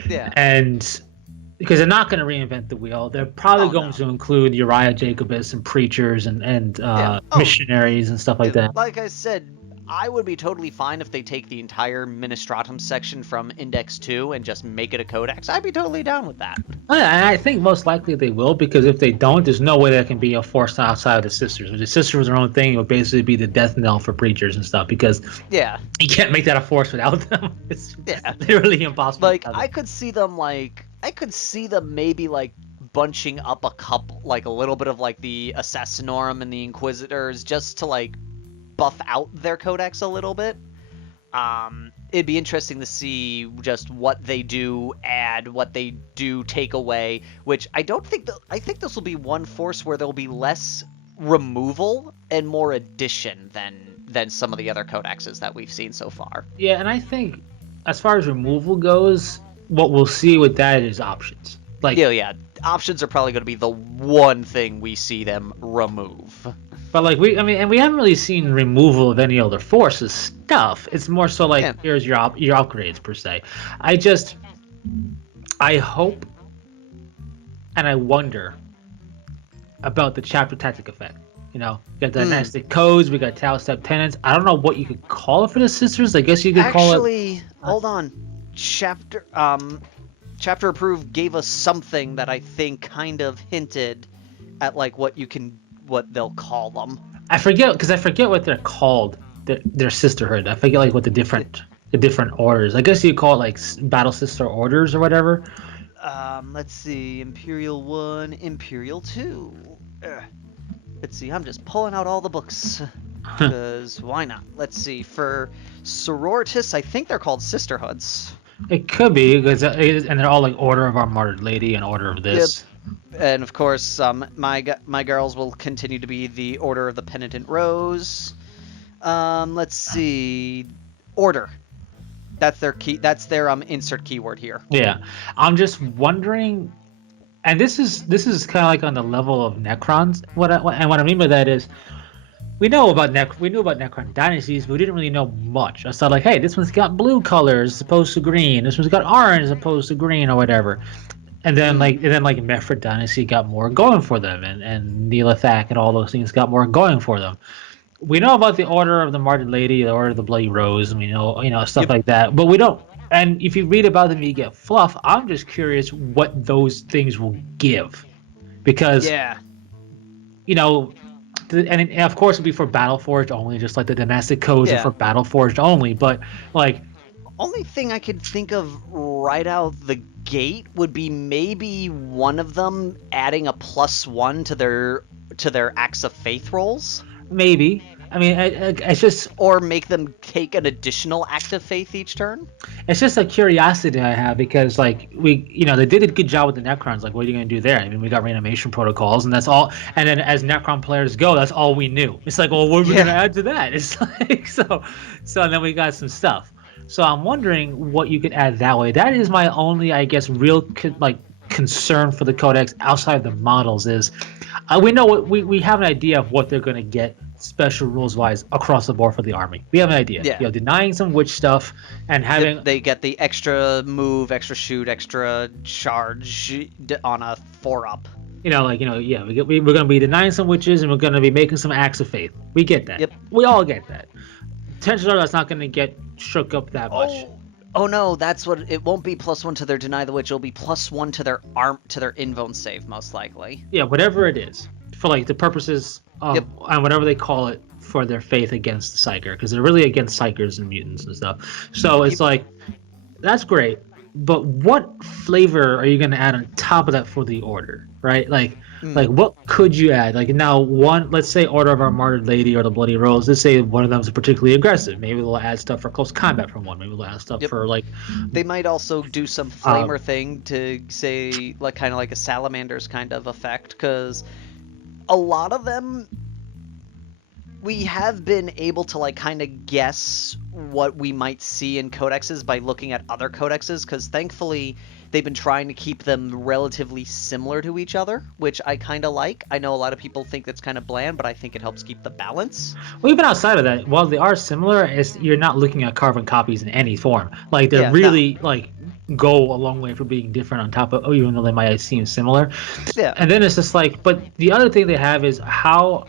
Yeah. And because they're not gonna reinvent the wheel, they're probably going to include Uriah Jacobus and preachers and missionaries and stuff like that. Like I said, I would be totally fine if they take the entire Ministratum section from Index 2 and just make it a codex. I'd be totally down with that. And I think most likely they will, because if they don't, there's no way there can be a force outside of the sisters. If the sisters was their own thing, it would basically be the death knell for preachers and stuff, because you can't make that a force without them. It's literally impossible. Like, I could see them maybe like bunching up a couple, like a little bit of like the Assassinorum and the Inquisitors, just to like buff out their codex a little bit. It'd be interesting to see just what they do add, what they do take away, which I think this will be one force where there'll be less removal and more addition than some of the other codexes that we've seen so far. Yeah, and I think as far as removal goes, what we'll see with that is options. Like, yeah, options are probably going to be the one thing we see them remove. But like we haven't really seen removal of any other forces stuff. It's more so like here's your upgrades per se. I hope and I wonder about the chapter tactic effect. You know, we got dynastic codes, we got Tau Step tenants. I don't know what you could call it for the sisters. I guess you could call it. Actually, hold on. Chapter approved gave us something that I think kind of hinted at like what they'll call them. I forget what they're called. Their sisterhood. I forget like what the different orders. I guess you call it like battle sister orders or whatever. Let's see. Imperial 1, Imperial 2. Let's see. I'm just pulling out all the books. Because why not? Let's see. For sororitas, I think they're called sisterhoods. It could be, and they're all like Order of Our Martyred Lady and Order of this. Yep. And of course, my girls will continue to be the Order of the Penitent Rose. Let's see. Order. That's their key. That's their insert keyword here. Yeah, I'm just wondering And this is kind of like on the level of Necrons. And what I mean by that is we knew about Necron dynasties, but we didn't really know much. I thought like, hey, this one's got blue colors as opposed to green. This one's got orange as opposed to green or whatever. And then Mefred dynasty got more going for them, and Neelathak and all those things got more going for them. We know about the Order of the Martyred Lady, the Order of the Bloody Rose, and we know stuff Yep. like that. But we don't. And if you read about them, you get fluff. I'm just curious what those things will give, because Yeah. you know, and of course it'd be for Battleforged only, just like the domestic codes are Yeah. for Battleforged only. But like, Only thing I could think of right out the gate would be maybe one of them adding a +1 to their acts of faith rolls, maybe. I mean, it's just or make them take an additional act of faith each turn. it's just a curiosity I have, because like they did a good job with the Necrons. Like, what are you gonna do there? I mean, we got reanimation protocols, and that's all. And then as Necron players go, that's all we knew. It's like, well, what are we Yeah. gonna add to that? It's like so, and then we got some stuff. So I'm wondering what you could add that way. That is my only, I guess, real concern for the Codex outside of the models is we know we have an idea of what they're gonna get special rules wise across the board for the army. We have an idea. Yeah. Denying some witch stuff and having They get the extra move, extra shoot, extra charge on a 4-up. yeah, we're going to be denying some witches and we're going to be making some acts of faith. We get that. Yep. We all get that. Chances are that's not going to get shook up that much. Oh no, that's what it won't be +1 to their deny the witch. It'll be +1 to their invuln save, most likely. Yeah, whatever it is, for like the purposes of Yep. and whatever they call it for their faith against the Psyker, because they're really against Psykers and mutants and stuff. So it's like, that's great, but what flavor are you going to add on top of that for the order, right? Like what could you add? Like, now, let's say Order of our Martyred Lady or the Bloody Rose, let's say one of them is particularly aggressive. Maybe they'll add stuff for close combat from one. Maybe they'll add stuff for like. They might also do some flamer thing to say, like, kind of like a Salamander's kind of effect, because a lot of them, we have been able to like kind of guess what we might see in codexes by looking at other codexes, because thankfully they've been trying to keep them relatively similar to each other, which I kind of like. I know a lot of people think that's kind of bland, but I think it helps keep the balance. Well, even outside of that, while they are similar, you're not looking at carbon copies in any form. Like, they're really like go a long way for being different on top of, even though they might seem similar. Yeah. And then it's just like, but the other thing they have is how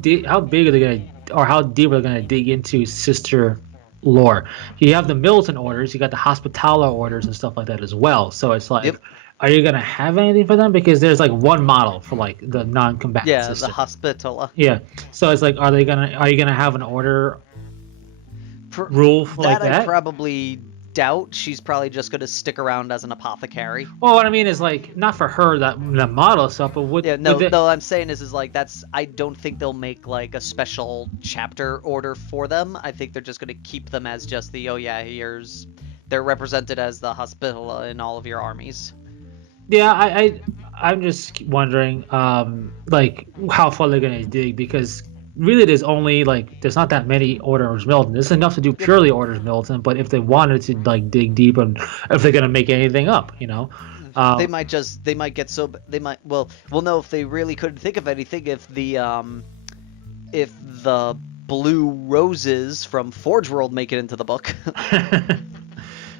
big are they gonna, or how deep are they gonna dig into sister lore? You have the militant orders, you got the hospitaller orders and stuff like that as well. So it's like, are you gonna have anything for them? Because there's like one model for like the non-combatant system. The hospitaller. Yeah. So it's like, are you gonna have an order rule like that? I probably doubt. She's probably just going to stick around as an apothecary. Well, what I mean is, like, not for her, the model stuff, but no, I'm saying is like, I don't think they'll make like a special chapter order for them. I think they're just going to keep them as just they're represented as the hospital in all of your armies. Yeah, I'm just wondering, like, how far they're gonna dig, because really there's not that many orders militant. There's enough to do purely orders militant, but if they wanted to like dig deep, and if they're gonna make anything up, they might we'll know if they really couldn't think of anything if the blue roses from Forge World make it into the book.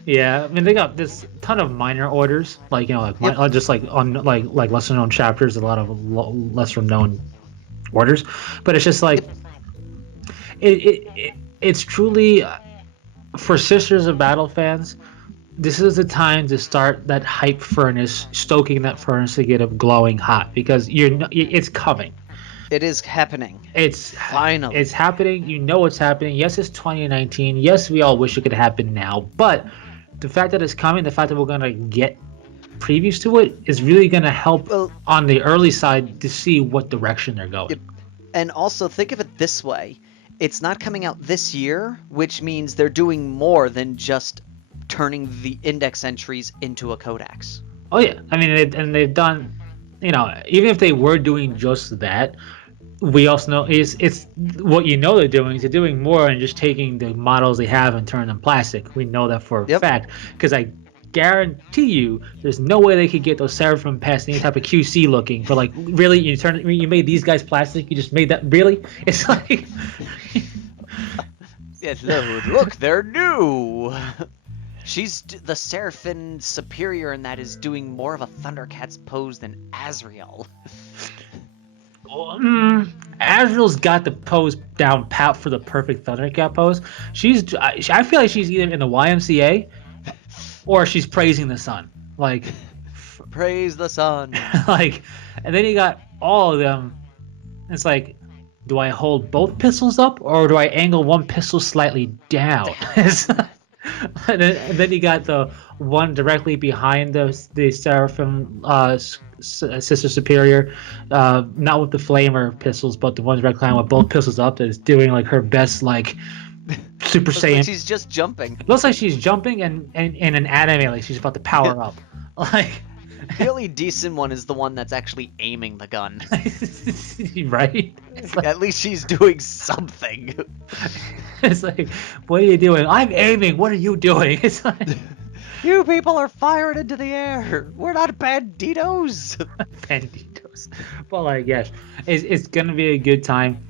Yeah, I mean, they got this ton of minor orders, like just like on like lesser known chapters, a lot of lesser known orders, but it's just like it's truly for Sisters of Battle fans. This is the time to start that hype furnace, stoking that furnace to get it glowing hot, because it's coming. It is happening. It's finally. It's happening. You know it's happening. Yes, it's 2019. Yes, we all wish it could happen now, but the fact that it's coming, the fact that we're gonna get previews to it, is really gonna help on the early side to see what direction they're going. And also think of it this way: it's not coming out this year, which means they're doing more than just turning the index entries into a codex. Oh yeah, I mean, they've done, even if they were doing just that, we also know it's what they're doing is they're doing more than just taking the models they have and turning them plastic. We know that for a fact, because guarantee you, there's no way they could get those Seraphim past any type of QC looking. But like, really, you made these guys plastic. You just made that really? It's like, Yes, look, they're new. She's the Seraphim superior in that is doing more of a Thundercats pose than Azrael. Azrael's got the pose down pat for the perfect Thundercat pose. I feel like she's either in the YMCA or she's praising the sun. Like, praise the sun. Like, and then you got all of them. It's like, do I hold both pistols up or do I angle one pistol slightly down? And then you got the one directly behind the Seraphim Sister Superior, not with the flamer pistols, but the one directly behind with both pistols up, that is doing like her best like Super Saiyan. Like she's just jumping. Looks like she's jumping and in an anime like she's about to power up. Like, the only decent one is the one that's actually aiming the gun. Right? Like, at least she's doing something. It's like, what are you doing? I'm aiming. What are you doing? It's like, you people are firing into the air. We're not banditos. Banditos. But like, yes, it's gonna be a good time.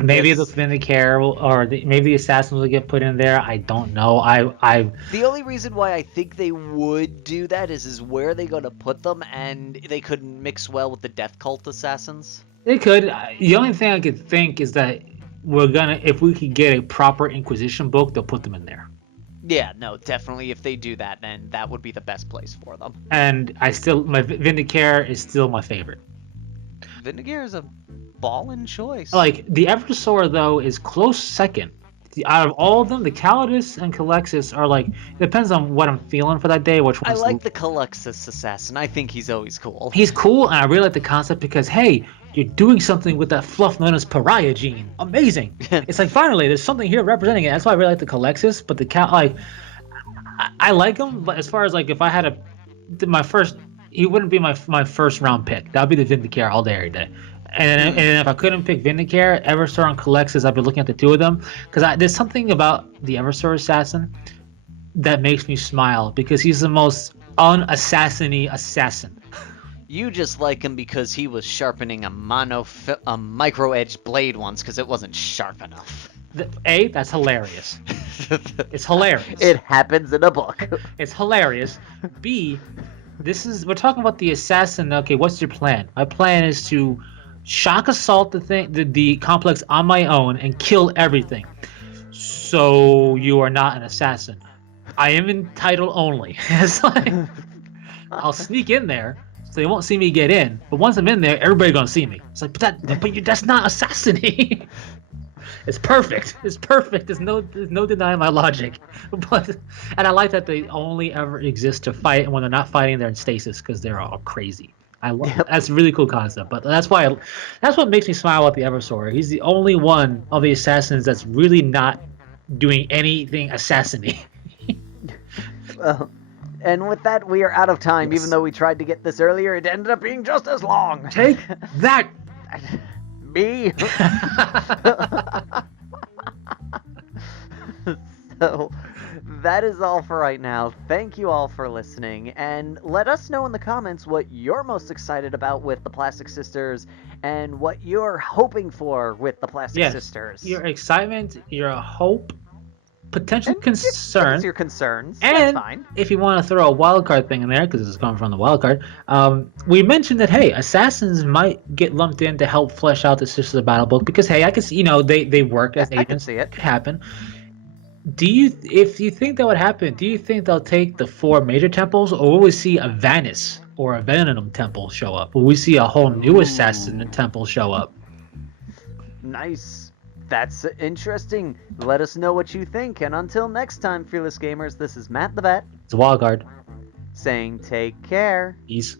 Maybe the Vindicare maybe the Assassins will get put in there. I don't know. The only reason why I think they would do that is where they gonna put them, and they could mix well with the Death Cult Assassins. They could. The only thing I could think is that if we could get a proper Inquisition book, they'll put them in there. Yeah, no, definitely. If they do that, then that would be the best place for them. And my Vindicare is still my favorite. Vindicare is a ballin' choice. Like, the Eversor, though, is close second. Out of all of them, the Calidus and Calexis are like, it depends on what I'm feeling for that day. Which one? I like the Calexis assassin. I think he's always cool. He's cool, and I really like the concept because, hey, you're doing something with that fluff known as pariah gene. Amazing. It's like, finally, there's something here representing it. That's why I really like the Calexis. But I like him. But as far as like, if I had he wouldn't be my first round pick. That would be the Vindicare all day, every day. And if I couldn't pick Vindicare, Eversor, and Calexis, I've been looking at the two of them because there's something about the Eversor assassin that makes me smile because he's the most un-assassiny assassin. You just like him because he was sharpening a micro-edged blade once because it wasn't sharp enough. That's hilarious. It's hilarious. It happens in a book. It's hilarious. B, we're talking about the assassin. Okay, what's your plan? My plan is to shock assault the complex on my own and kill everything. So you are not an assassin. I am in title only. It's like, I'll sneak in there so they won't see me get in. But once I'm in there, everybody's gonna see me. It's like, that's not assassinating. It's perfect. It's perfect. There's no denying my logic. And I like that they only ever exist to fight, and when they're not fighting, they're in stasis because they're all crazy. That's a really cool concept, but that's what makes me smile about the Eversor. He's the only one of the assassins that's really not doing anything assassinating. Well, and with that, we are out of time. Yes. Even though we tried to get this earlier, it ended up being just as long. Take that, me. So that is all for right now. Thank you all for listening, and let us know in the comments what you're most excited about with the Plastic Sisters and what you're hoping for with the Plastic Sisters. Your excitement, your hope, potential concern. Your concerns. And that's fine. If you want to throw a wildcard thing in there, because this is coming from the wildcard, we mentioned that, hey, assassins might get lumped in to help flesh out the Sisters of Battle book because, hey, I can see, they work as agents. I can see it. Could happen. If you think that would happen, do you think they'll take the 4 major temples, or will we see a Vanus or a Venom temple show up? Will we see a whole new assassin temple show up? Nice. That's interesting. Let us know what you think. And until next time, Fearless Gamers, this is Matt the Vet. It's a wildcard. Saying take care. Peace.